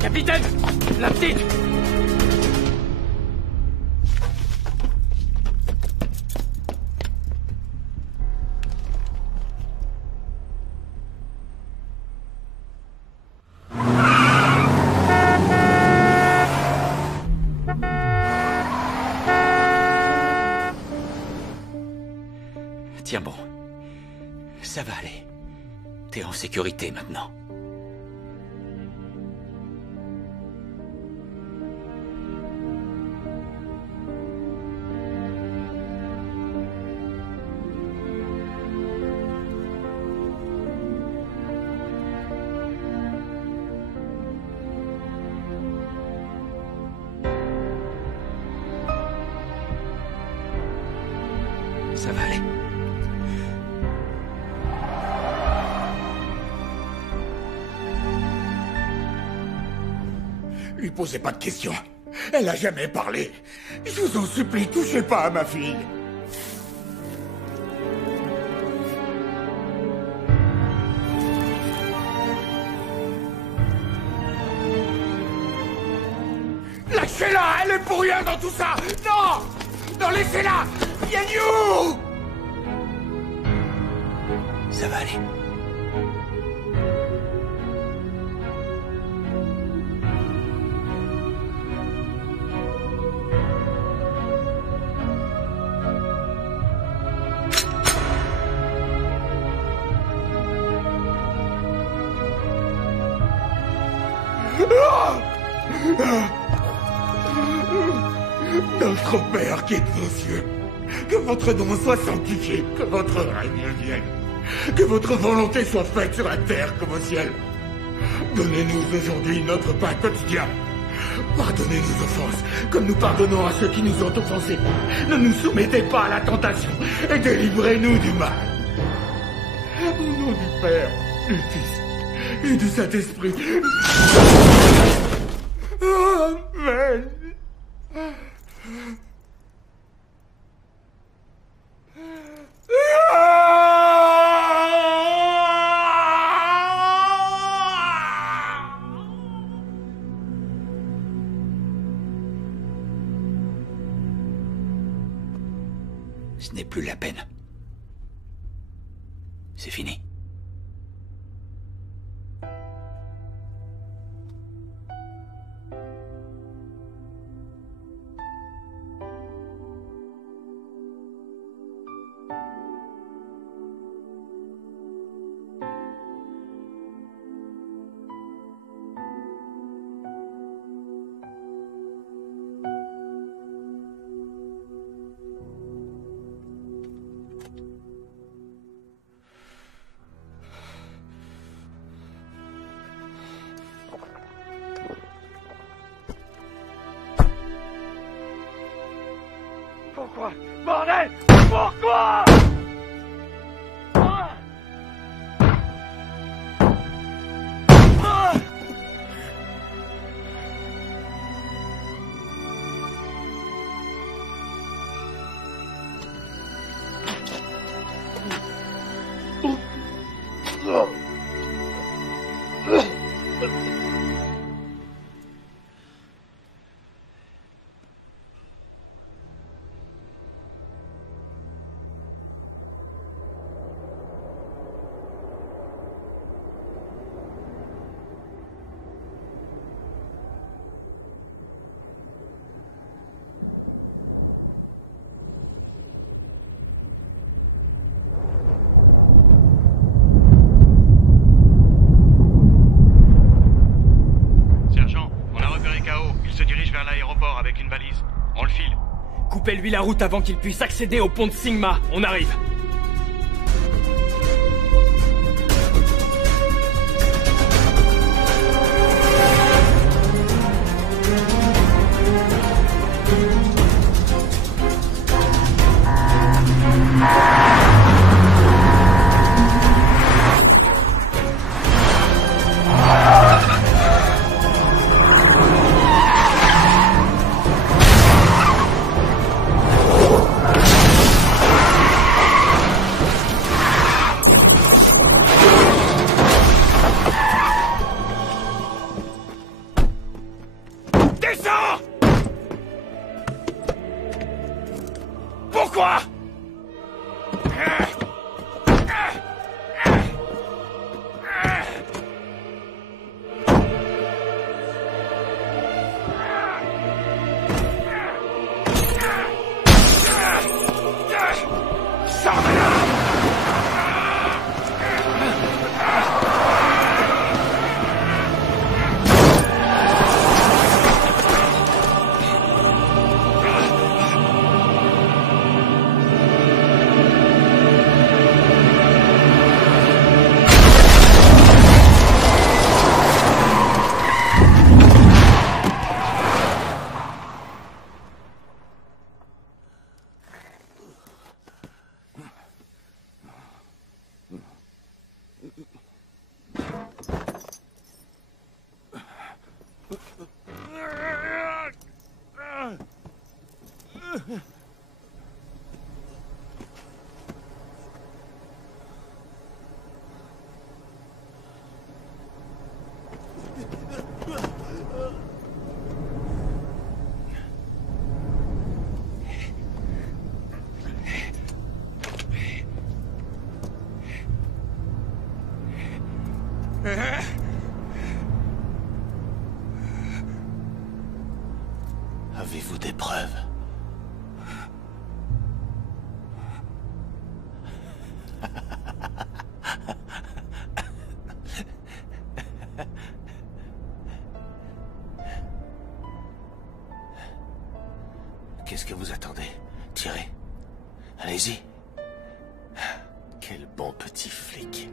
Capitaine! La petite! Tiens bon. Ça va aller. T'es en sécurité maintenant. Ça va aller. Lui posez pas de questions. Elle a jamais parlé. Je vous en supplie, touchez pas à ma fille. Lâchez-la, elle est pour rien dans tout ça. Non, non, laissez-la. Yanyu! Ça va aller. Notre Père qui est aux cieux, que votre nom soit sanctifié, que votre règne vienne, que votre volonté soit faite sur la terre comme au ciel. Donnez-nous aujourd'hui notre pain quotidien. Pardonnez nos offenses, comme nous pardonnons à ceux qui nous ont offensés. Ne nous soumettez pas à la tentation et délivrez-nous du mal. Au nom du Père, du Fils et du Saint-Esprit. Amen. Ce n'est plus la peine. C'est fini. Coupez-lui la route avant qu'il puisse accéder au pont de Sigma. On arrive. Pourquoi? Avez-vous des preuves? Qu'est-ce que vous attendez? Tirez. Allez-y. Quel bon petit flic.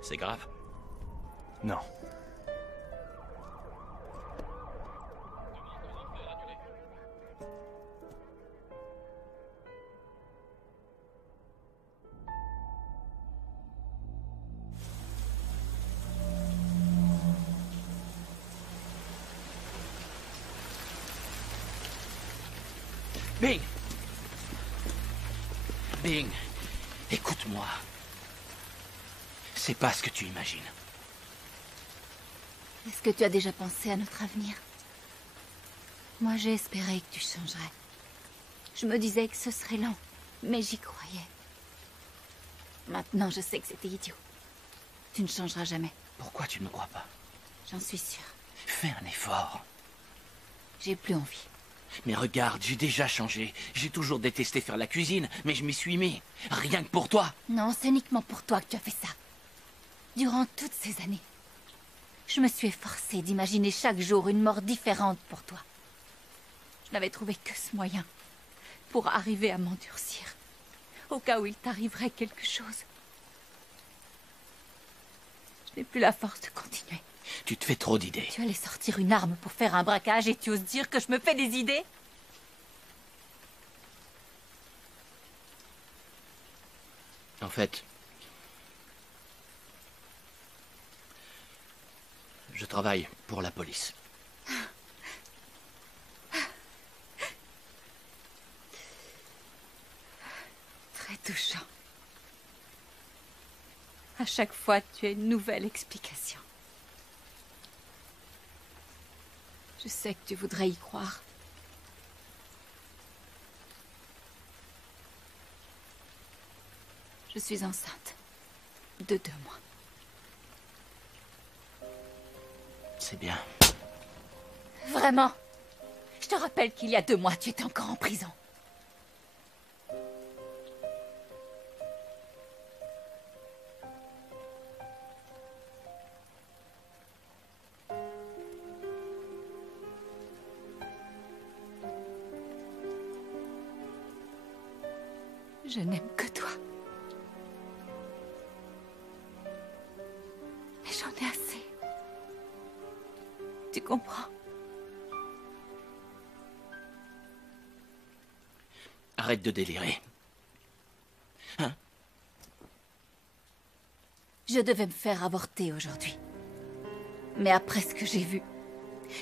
C'est grave? Non. Bing! Bing, écoute-moi. C'est pas ce que tu imagines. Est-ce que tu as déjà pensé à notre avenir? Moi, j'ai espéré que tu changerais. Je me disais que ce serait lent, mais j'y croyais. Maintenant, je sais que c'était idiot. Tu ne changeras jamais. Pourquoi tu ne me crois pas? J'en suis sûre. Fais un effort. J'ai plus envie. Mais regarde, j'ai déjà changé. J'ai toujours détesté faire la cuisine, mais je m'y suis mis. Rien que pour toi. Non, c'est uniquement pour toi que tu as fait ça. Durant toutes ces années, je me suis efforcée d'imaginer chaque jour une mort différente pour toi. Je n'avais trouvé que ce moyen pour arriver à m'endurcir, au cas où il t'arriverait quelque chose. Je n'ai plus la force de continuer. Tu te fais trop d'idées. Tu allais sortir une arme pour faire un braquage et tu oses dire que je me fais des idées? En fait, je travaille pour la police. Très touchant. À chaque fois, tu as une nouvelle explication. Je sais que tu voudrais y croire. Je suis enceinte. De 2 mois. C'est bien. Vraiment? Je te rappelle qu'il y a 2 mois, tu étais encore en prison. Je n'aime que toi. Mais j'en ai assez. Tu comprends? Arrête de délirer. Hein? Je devais me faire avorter aujourd'hui. Mais après ce que j'ai vu,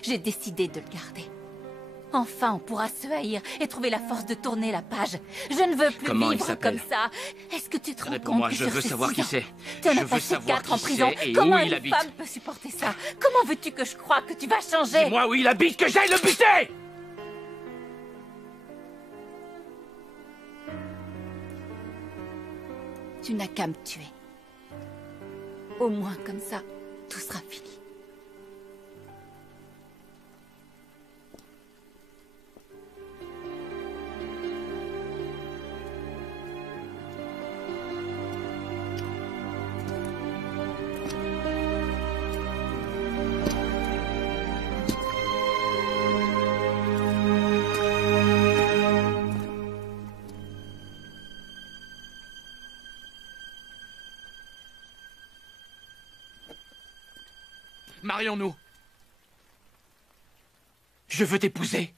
j'ai décidé de le garder. Enfin, on pourra se haïr et trouver la force de tourner la page. Je ne veux plus Comment il vivre s'appelle? comme ça. Est-ce que tu te rends compte Réponds-moi, que je sur veux ces savoir 6 qui ans, c'est. tu en Je as veux passé savoir 4 en qui prison. c'est et Comment où il une habite. femme peut supporter ça? Comment veux-tu que je croie que tu vas changer? Dis-moi où il habite, que j'aille le buter! Tu n'as qu'à me tuer. Au moins comme ça, tout sera fini. Marions-nous. Je veux t'épouser.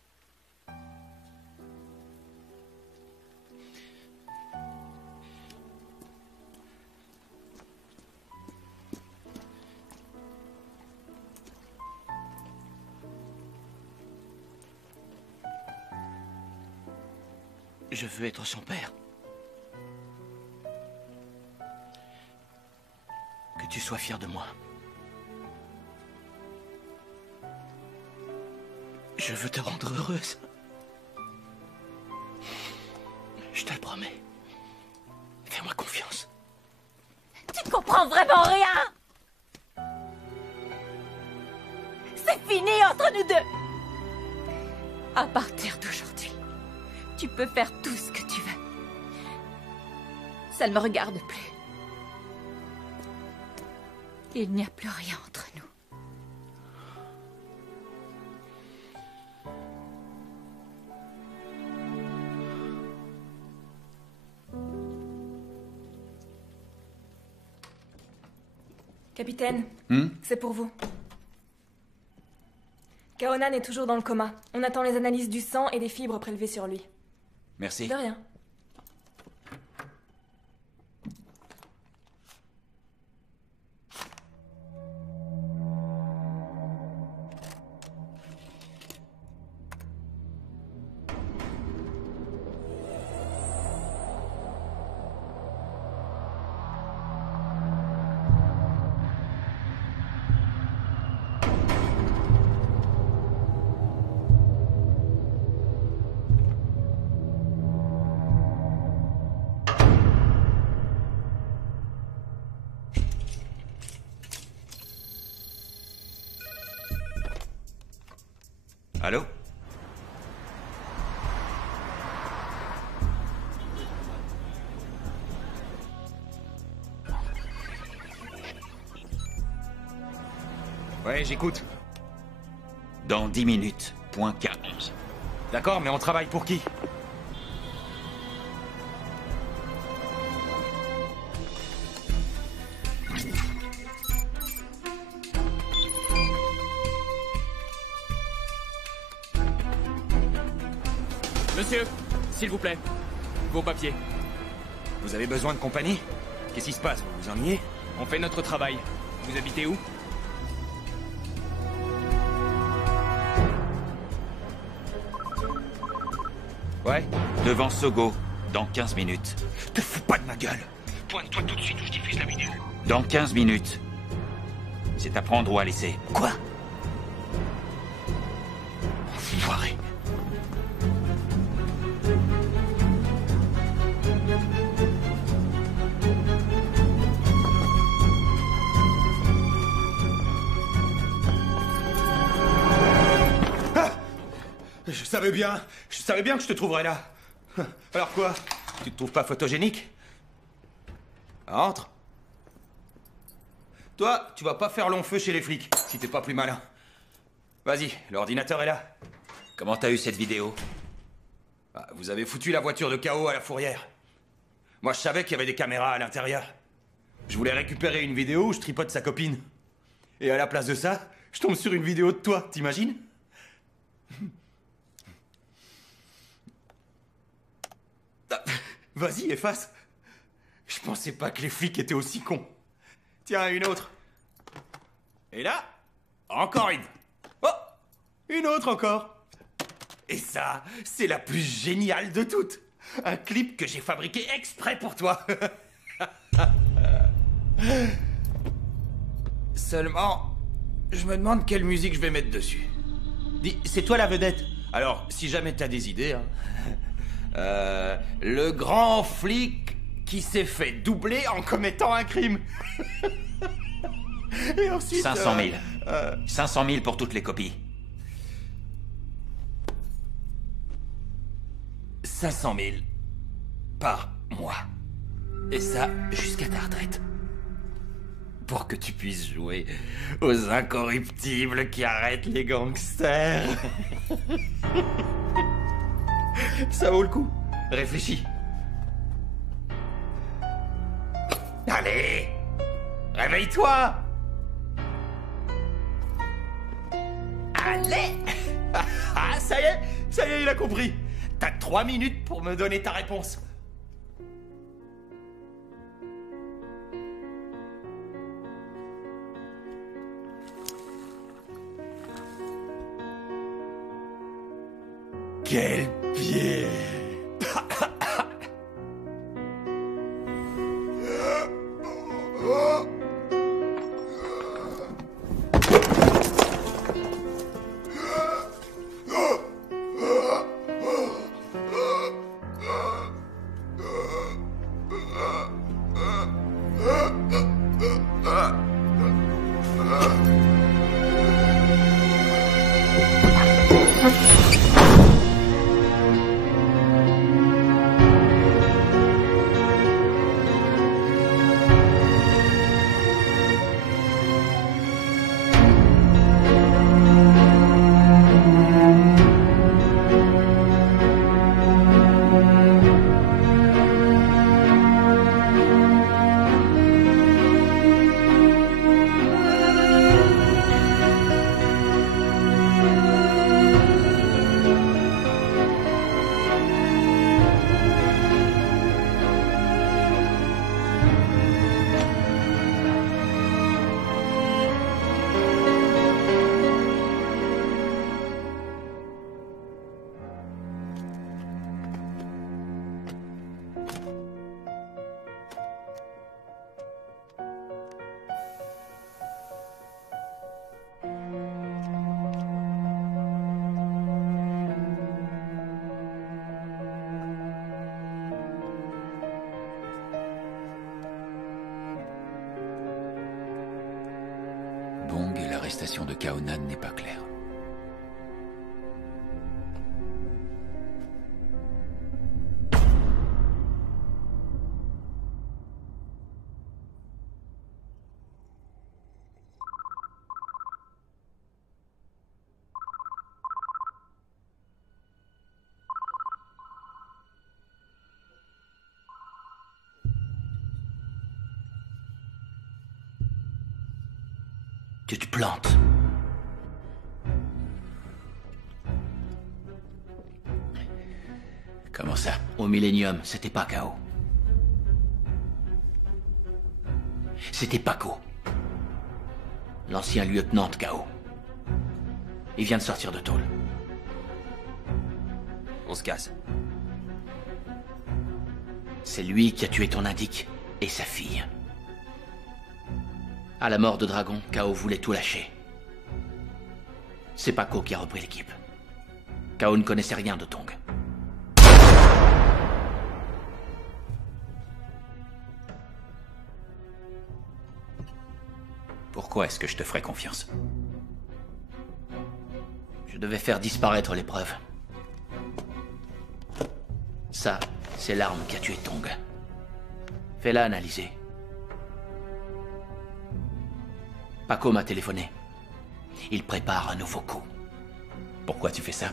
Je veux être son père. Que tu sois fier de moi. Je veux te rendre heureuse. Je te le promets. Fais-moi confiance. Tu ne comprends vraiment rien! C'est fini entre nous deux! À partir d'aujourd'hui, tu peux faire tout ce que tu veux. Ça ne me regarde plus. Il n'y a plus rien entre nous. Capitaine, c'est pour vous. Kaonan est toujours dans le coma. On attend les analyses du sang et des fibres prélevées sur lui. Merci. De rien. Allô? Ouais, j'écoute. Dans 10 minutes, point K11. D'accord, mais on travaille pour qui? Monsieur, s'il vous plaît, vos papiers. Vous avez besoin de compagnie? Qu'est-ce qui se passe? Vous vous ennuyez? On fait notre travail. Vous habitez où? Ouais? Devant Sogo, dans 15 minutes. Te fous pas de ma gueule! Pointe-toi tout de suite ou je diffuse la vidéo. Dans 15 minutes. C'est à prendre ou à laisser. Quoi? Enfoiré. Je savais bien que je te trouverais là. Alors quoi? Tu te trouves pas photogénique? Entre. Toi, tu vas pas faire long feu chez les flics, si t'es pas plus malin. Vas-y, l'ordinateur est là. Comment t'as eu cette vidéo? Vous avez foutu la voiture de KO à la fourrière. Moi, je savais qu'il y avait des caméras à l'intérieur. Je voulais récupérer une vidéo où je tripote sa copine. Et à la place de ça, je tombe sur une vidéo de toi, t'imagines? Vas-y, efface. Je pensais pas que les flics étaient aussi cons. Tiens, une autre. Et là, encore une. Oh, une autre encore. Et ça, c'est la plus géniale de toutes. Un clip que j'ai fabriqué exprès pour toi. Seulement, je me demande quelle musique je vais mettre dessus. Dis, c'est toi la vedette. Alors, si jamais t'as des idées, hein. Le grand flic qui s'est fait doubler en commettant un crime. Et ensuite... 500 000. 500 000 pour toutes les copies. 500 000 par mois. Et ça, jusqu'à ta retraite. Pour que tu puisses jouer aux incorruptibles qui arrêtent les gangsters. Ça vaut le coup. Réfléchis. Allez, réveille-toi. Allez. Ah, ça y est, il a compris. T'as 3 minutes pour me donner ta réponse. Quel pied! Bong et l'arrestation de Kaonan n'est pas claire. Tu te plantes. Comment ça? Au Millennium, c'était pas K.O. C'était Paco. L'ancien lieutenant de K.O. Il vient de sortir de tôle. On se casse. C'est lui qui a tué ton indique et sa fille. À la mort de Dragon, K.O. voulait tout lâcher. C'est Paco qui a repris l'équipe. K.O. ne connaissait rien de Tong. Pourquoi est-ce que je te ferais confiance? Je devais faire disparaître les preuves. Ça, c'est l'arme qui a tué Tong. Fais-la analyser. Paco m'a téléphoné. Il prépare un nouveau coup. Pourquoi tu fais ça?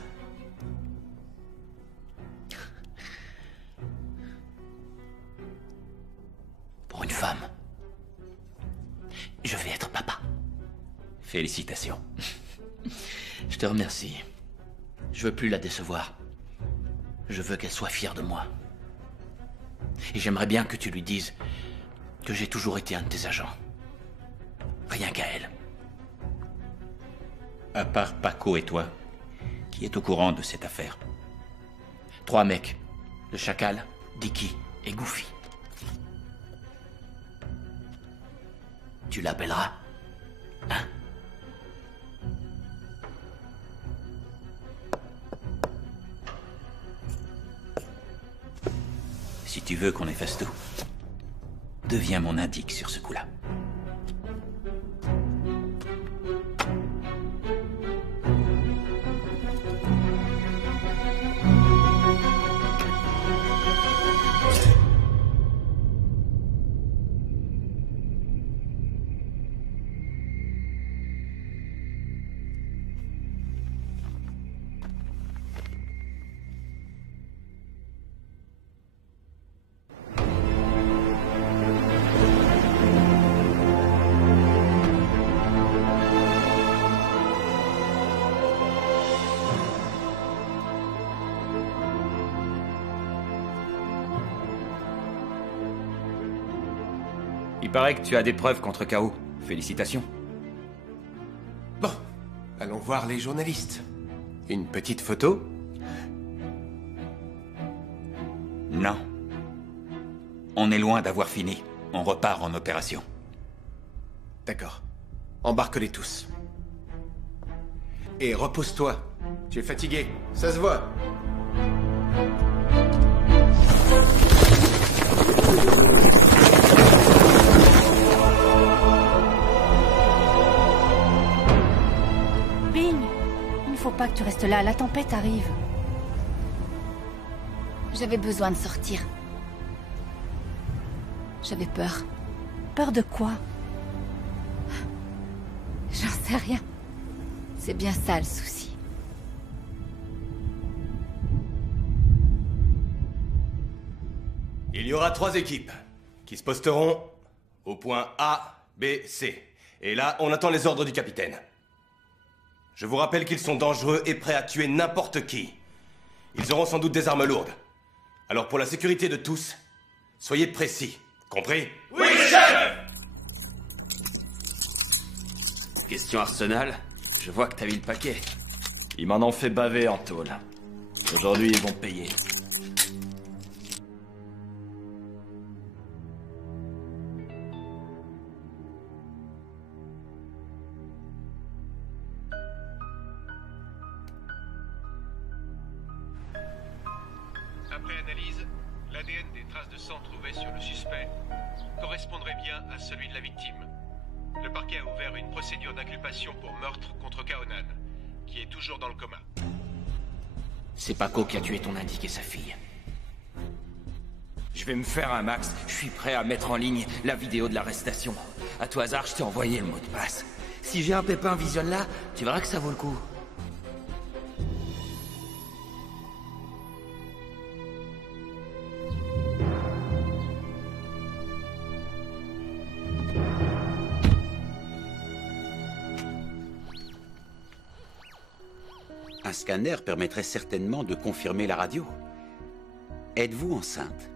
Pour une femme. Je vais être papa. Félicitations. Je te remercie. Je veux plus la décevoir. Je veux qu'elle soit fière de moi. Et j'aimerais bien que tu lui dises que j'ai toujours été un de tes agents. Rien qu'à elle. À part Paco et toi, qui est au courant de cette affaire? 3 mecs. Le Chacal, Dicky et Goofy. Tu l'appelleras, hein? Si tu veux qu'on efface tout, deviens mon indique sur ce coup-là. Il paraît que tu as des preuves contre K.O. Félicitations. Bon, allons voir les journalistes. Une petite photo? Non. On est loin d'avoir fini. On repart en opération. D'accord. Embarque-les tous. Et repose-toi. Tu es fatigué, ça se voit. Bing, il ne faut pas que tu restes là, la tempête arrive. J'avais besoin de sortir. J'avais peur. Peur de quoi? J'en sais rien. C'est bien ça le souci. Il y aura 3 équipes qui se posteront au point A, B, C. Et là, on attend les ordres du capitaine. Je vous rappelle qu'ils sont dangereux et prêts à tuer n'importe qui. Ils auront sans doute des armes lourdes. Alors pour la sécurité de tous, soyez précis. Compris? Oui, chef! Question Arsenal, je vois que t'as mis le paquet. Ils m'en ont fait baver en tôle. Aujourd'hui, ils vont payer. Après analyse, l'ADN des traces de sang trouvées sur le suspect correspondrait bien à celui de la victime. Le parquet a ouvert une procédure d'inculpation pour meurtre contre Kaonan, qui est toujours dans le coma. C'est Paco qui a tué ton indique et sa fille. Je vais me faire un max, je suis prêt à mettre en ligne la vidéo de l'arrestation. À tout hasard, je t'ai envoyé le mot de passe. Si j'ai un pépin, visionne-la, tu verras que ça vaut le coup. scanner permettrait certainement de confirmer la radio. Êtes-vous enceinte?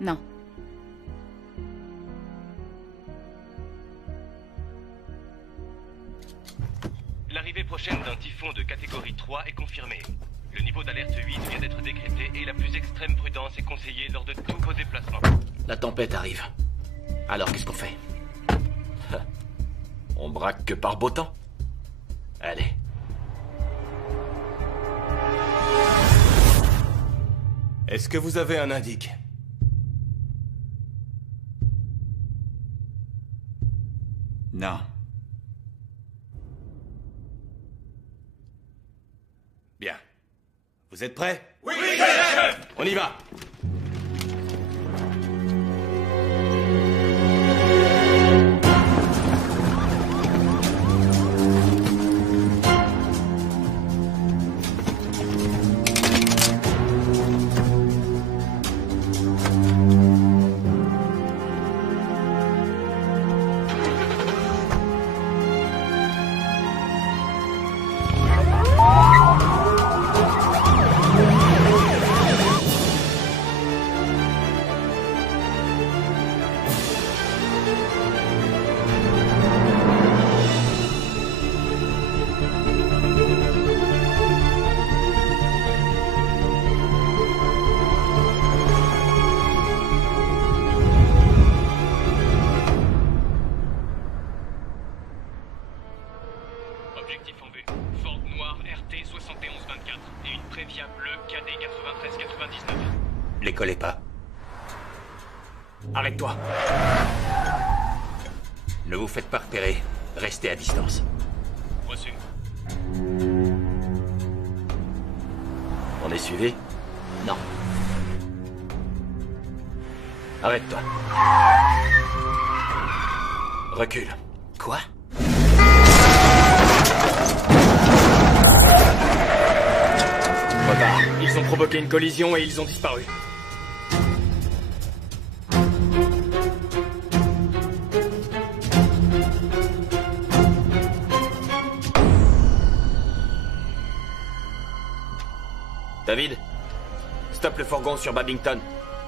Non. L'arrivée prochaine d'un typhon de catégorie 3 est confirmée. Le niveau d'alerte 8 vient d'être décrété et la plus extrême prudence est conseillée lors de tous vos déplacements. La tempête arrive. Alors qu'est-ce qu'on fait? On braque que par beau temps. Allez. Est-ce que vous avez un indique? Non. Bien. Vous êtes prêts? Oui, On y va. Objectif en vue. Ford Noir RT 7124 et une Previa bleue KD 9399. Les collez pas. Arrête-toi. Ne vous faites pas repérer. Restez à distance. Reçu. On est suivi? Non. Arrête-toi. Recule. Quoi? Repars. Ils ont provoqué une collision et ils ont disparu. David, stoppe le fourgon sur Babington.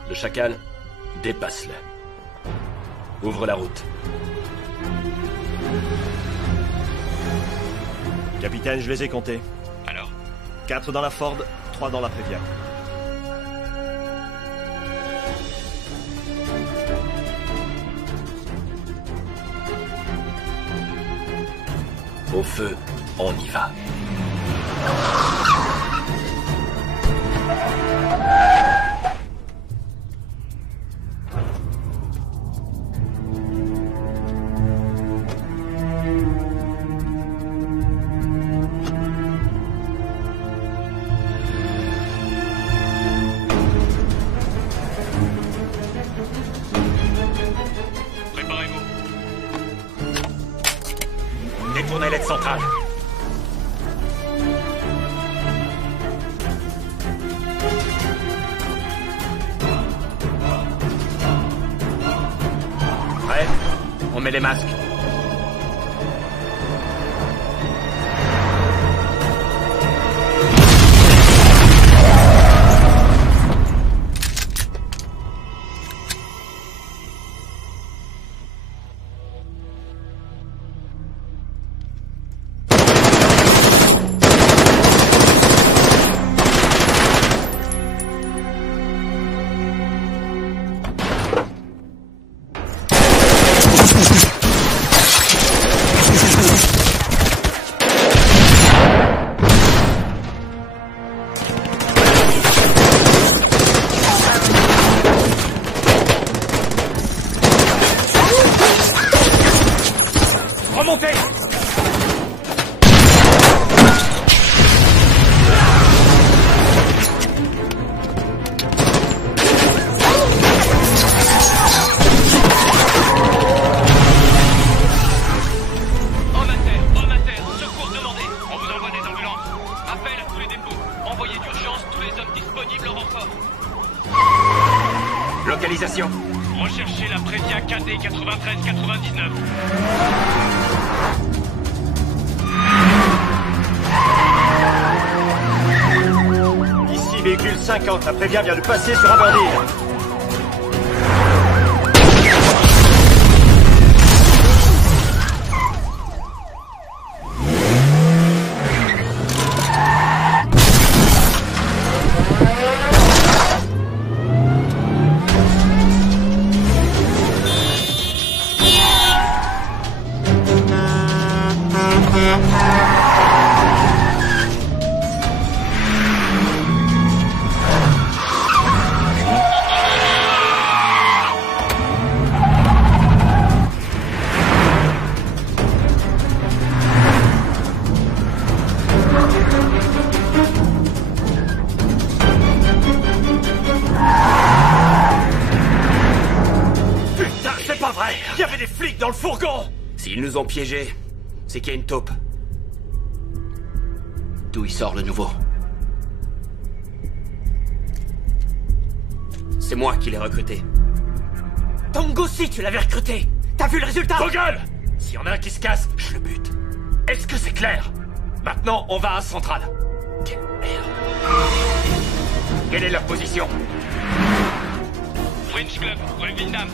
Le chacal, dépasse-le. Ouvre la route. Capitaine, je les ai comptés. Alors? 4 dans la Ford, 3 dans la Previa. Au feu, on y va. Préparez-vous. Détournez l'aide centrale. Prêt? On met les masques. Remontez! Homme à terre, secours demandé. On vous envoie des ambulances. Appel à tous les dépôts. Envoyez d'urgence tous les hommes disponibles en renfort. Localisation. Recherchez la Previa KD 9399. 50, la Prévia vient de passer sur Aberdeen. S'ils nous ont piégés, c'est qu'il y a une taupe. D'où il sort le nouveau? C'est moi qui l'ai recruté. Tango aussi, tu l'avais recruté. T'as vu le résultat? Vos gueules! S'il y en a un qui se casse, je le bute. Est-ce que c'est clair? Maintenant, on va à Centrale. Quelle merde. Quelle est leur position? French Club, rue Windham.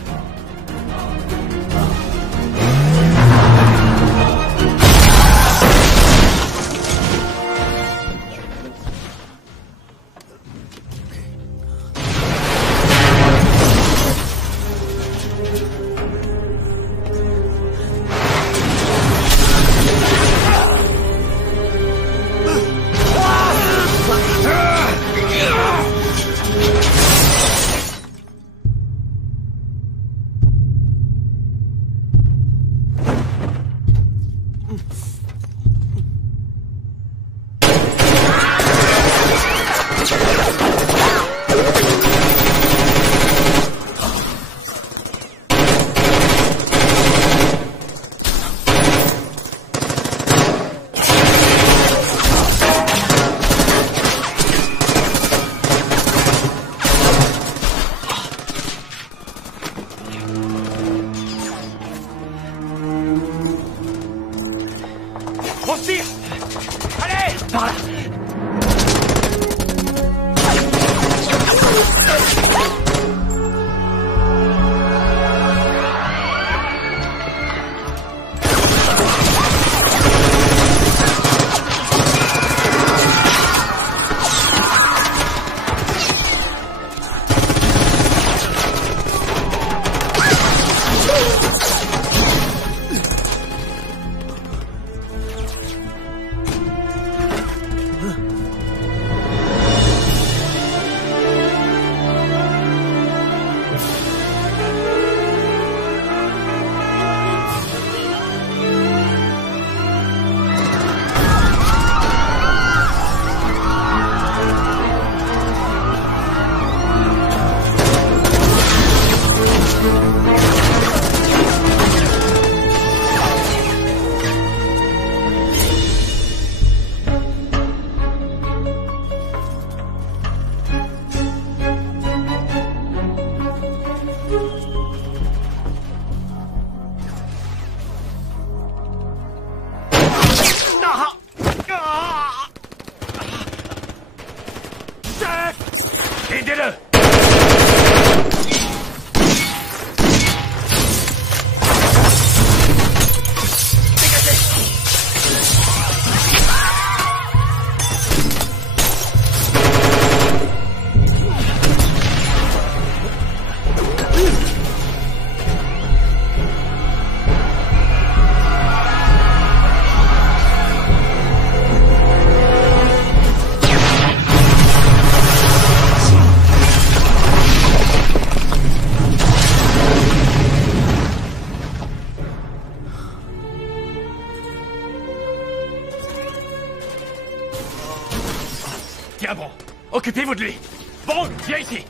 Tiens, bon. Occupez-vous de lui. Bon, viens ici.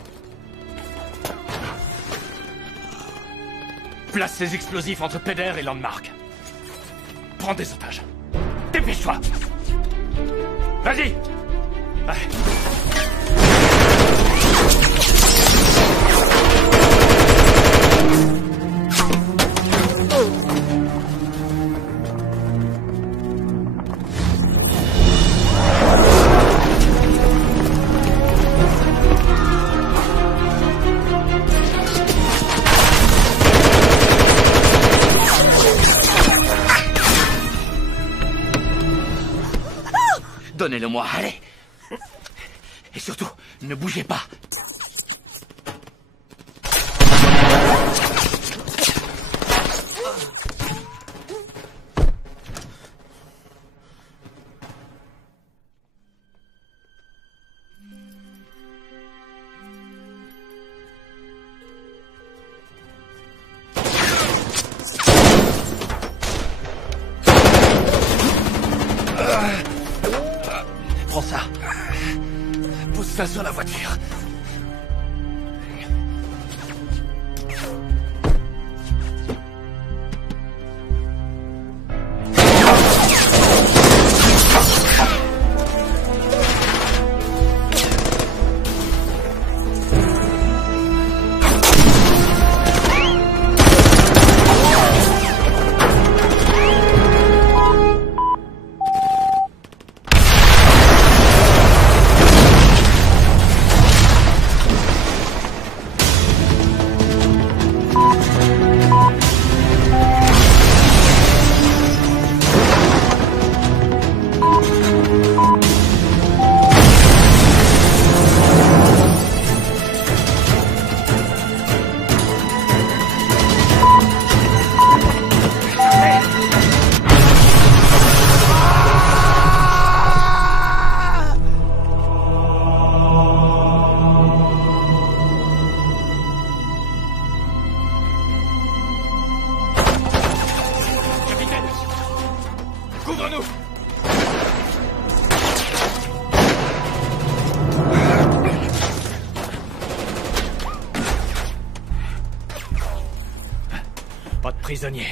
Place ces explosifs entre Peder et Landmark. Prends des otages. Dépêche-toi. Vas-y. Ouais. Donnez-le-moi, allez. Et surtout, ne bougez pas. Prends ça. Pose ça sur la voiture. Couvre-nous! Pas de prisonniers.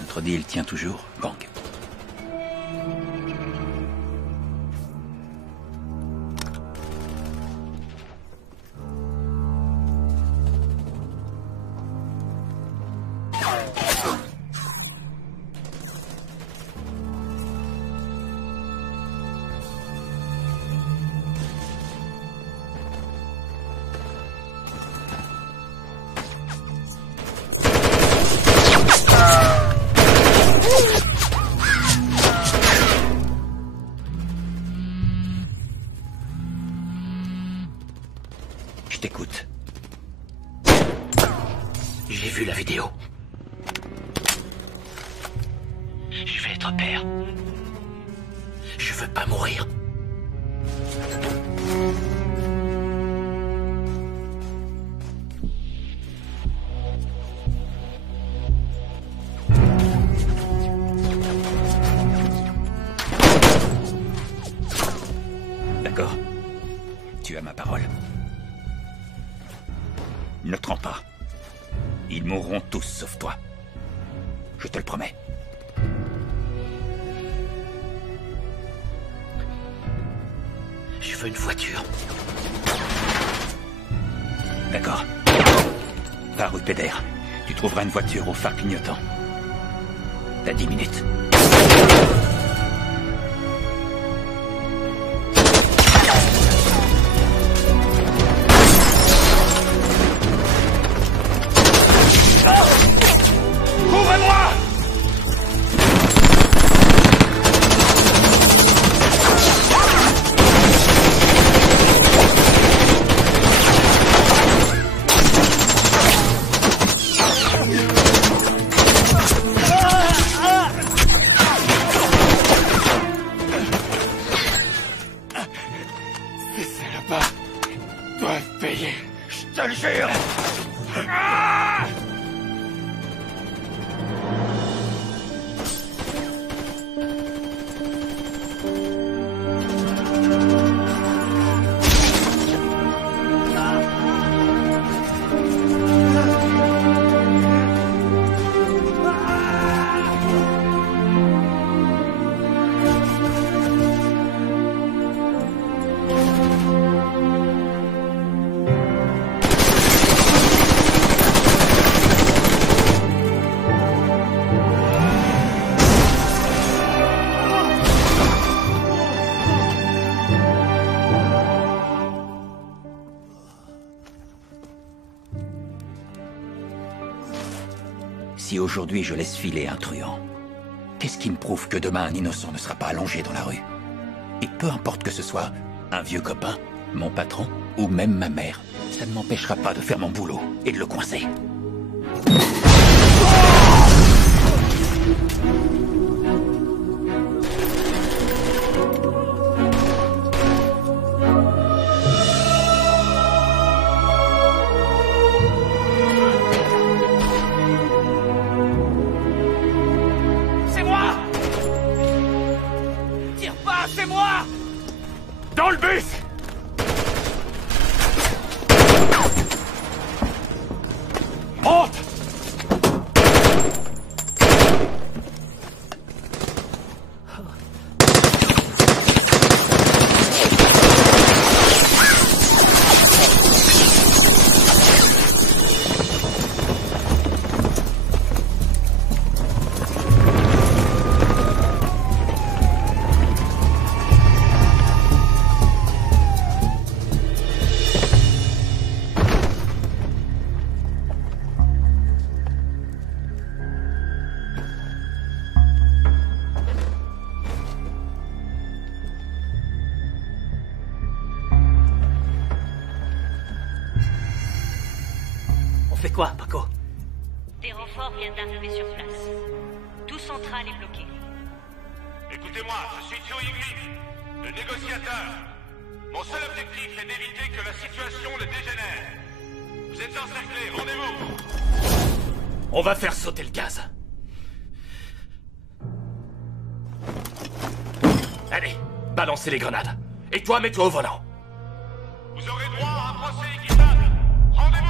Notre deal tient toujours, Bang. Je t'écoute. J'ai vu la vidéo. Je vais être père. Je veux pas mourir. D'accord. Tu as ma parole. Ne te rends pas. Ils mourront tous sauf toi. Je te le promets. Je veux une voiture. D'accord. Va rue Pédère. Tu trouveras une voiture au phare clignotant. T'as 10 minutes. Couvrez-moi! Ces salopards doivent payer. Je te le jure. Ah! Si aujourd'hui je laisse filer un truand, qu'est-ce qui me prouve que demain un innocent ne sera pas allongé dans la rue? Et peu importe que ce soit un vieux copain, mon patron ou même ma mère, ça ne m'empêchera pas de faire mon boulot et de le coincer. C'est moi! Tire pas, c'est moi! Dans le bus! Monte! On fait quoi, Paco? Des renforts viennent d'arriver sur place. Tout central est bloqué. Écoutez-moi, je suis Joe Higley, le négociateur. Mon seul objectif est d'éviter que la situation ne dégénère. Vous êtes encerclés, rendez-vous! On va faire sauter le gaz. Allez, balancez les grenades. Et toi, mets-toi au volant. Vous aurez droit à un procès équitable. Rendez-vous!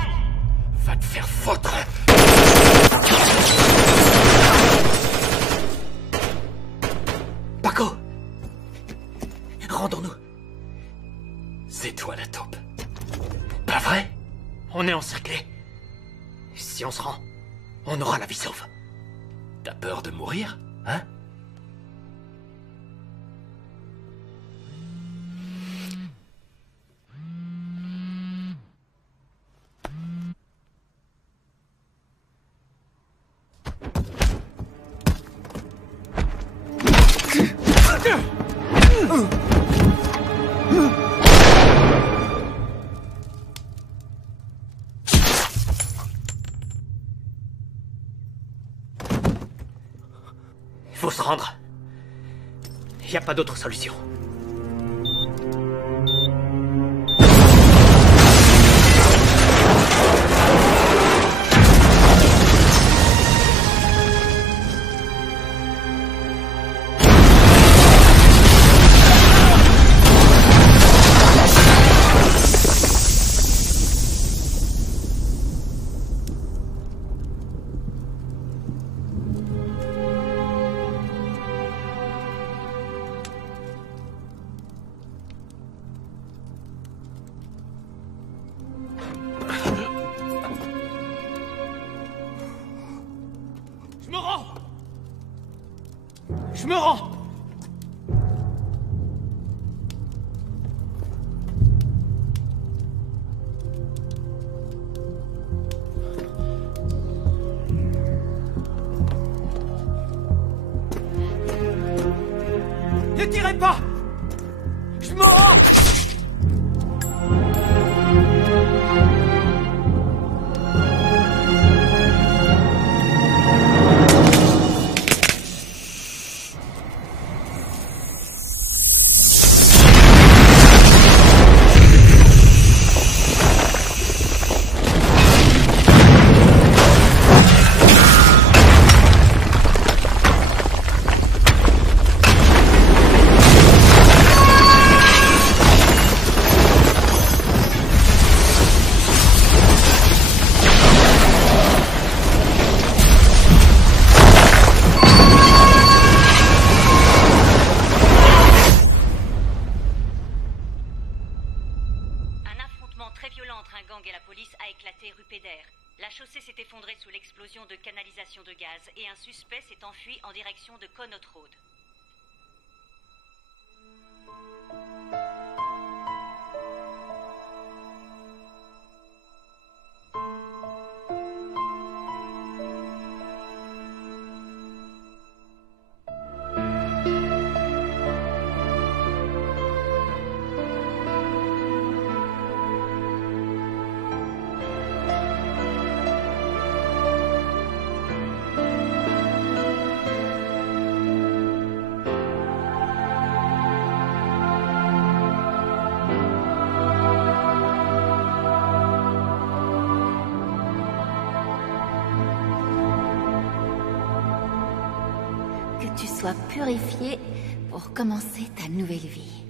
Va te faire foutre. Paco! Rendons-nous. C'est toi la taupe. Pas vrai? On est encerclés. Si on se rend, on aura la vie sauve. T'as peur de mourir, hein? Il faut se rendre. Il n'y a pas d'autre solution. me rends! Ne tirez pas! Je me rends! De canalisation de gaz et un suspect s'est enfui en direction de Connaught Road. Que tu sois purifié pour commencer ta nouvelle vie.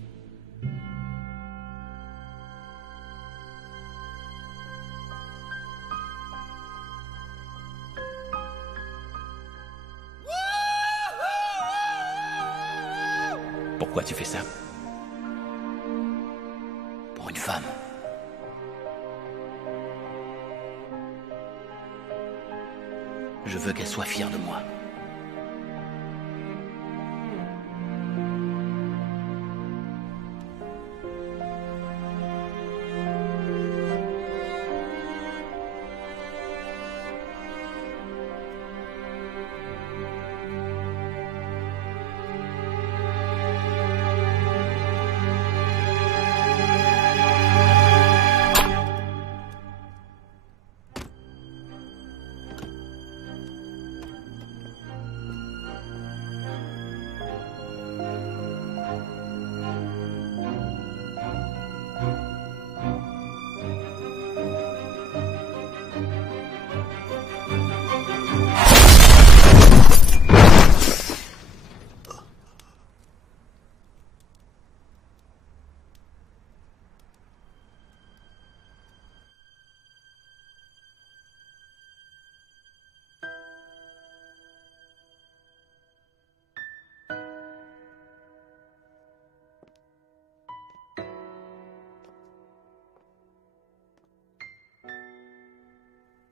Pourquoi tu fais ça? Pour une femme. Je veux qu'elle soit fière de moi.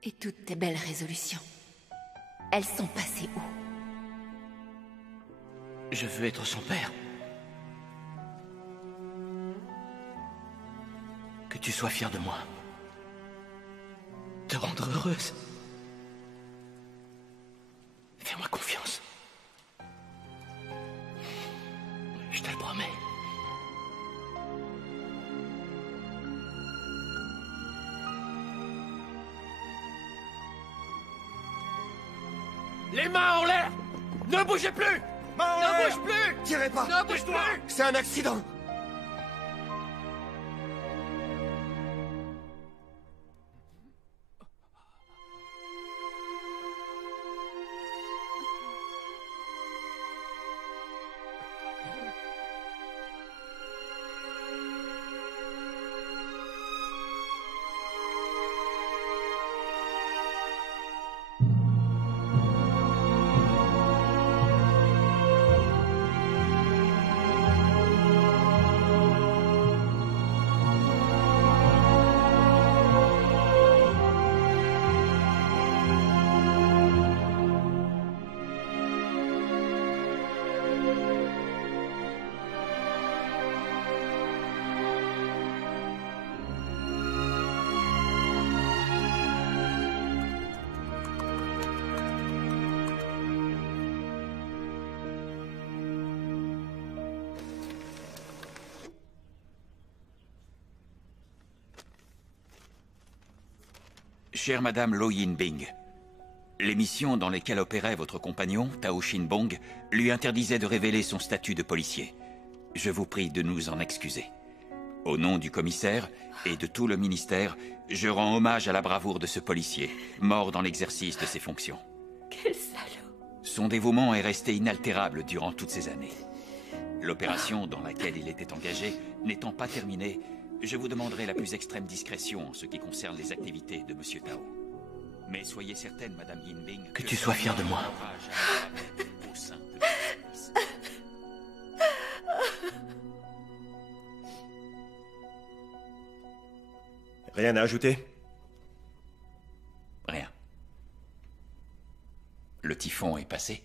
Et toutes tes belles résolutions, elles sont passées où? Je veux être son père. Que tu sois fier de moi. Te rendre heureuse. Fais-moi confiance. Je te le promets. Les mains en l'air! Ne bougez plus! Ne bouge plus! Tirez pas! Ne bouge plus! C'est un accident! Chère Madame Lo Yinbing, les missions dans lesquelles opérait votre compagnon, Tao Shin-bong, lui interdisaient de révéler son statut de policier. Je vous prie de nous en excuser. Au nom du commissaire et de tout le ministère, je rends hommage à la bravoure de ce policier, mort dans l'exercice de ses fonctions. Quel salaud! Son dévouement est resté inaltérable durant toutes ces années. L'opération dans laquelle il était engagé n'étant pas terminée, je vous demanderai la plus extrême discrétion en ce qui concerne les activités de Monsieur Tao. Mais soyez certaine, Madame Yinbing, que tu sois fière de moi. Au sein de notre service. Rien à ajouter? Rien. Le typhon est passé.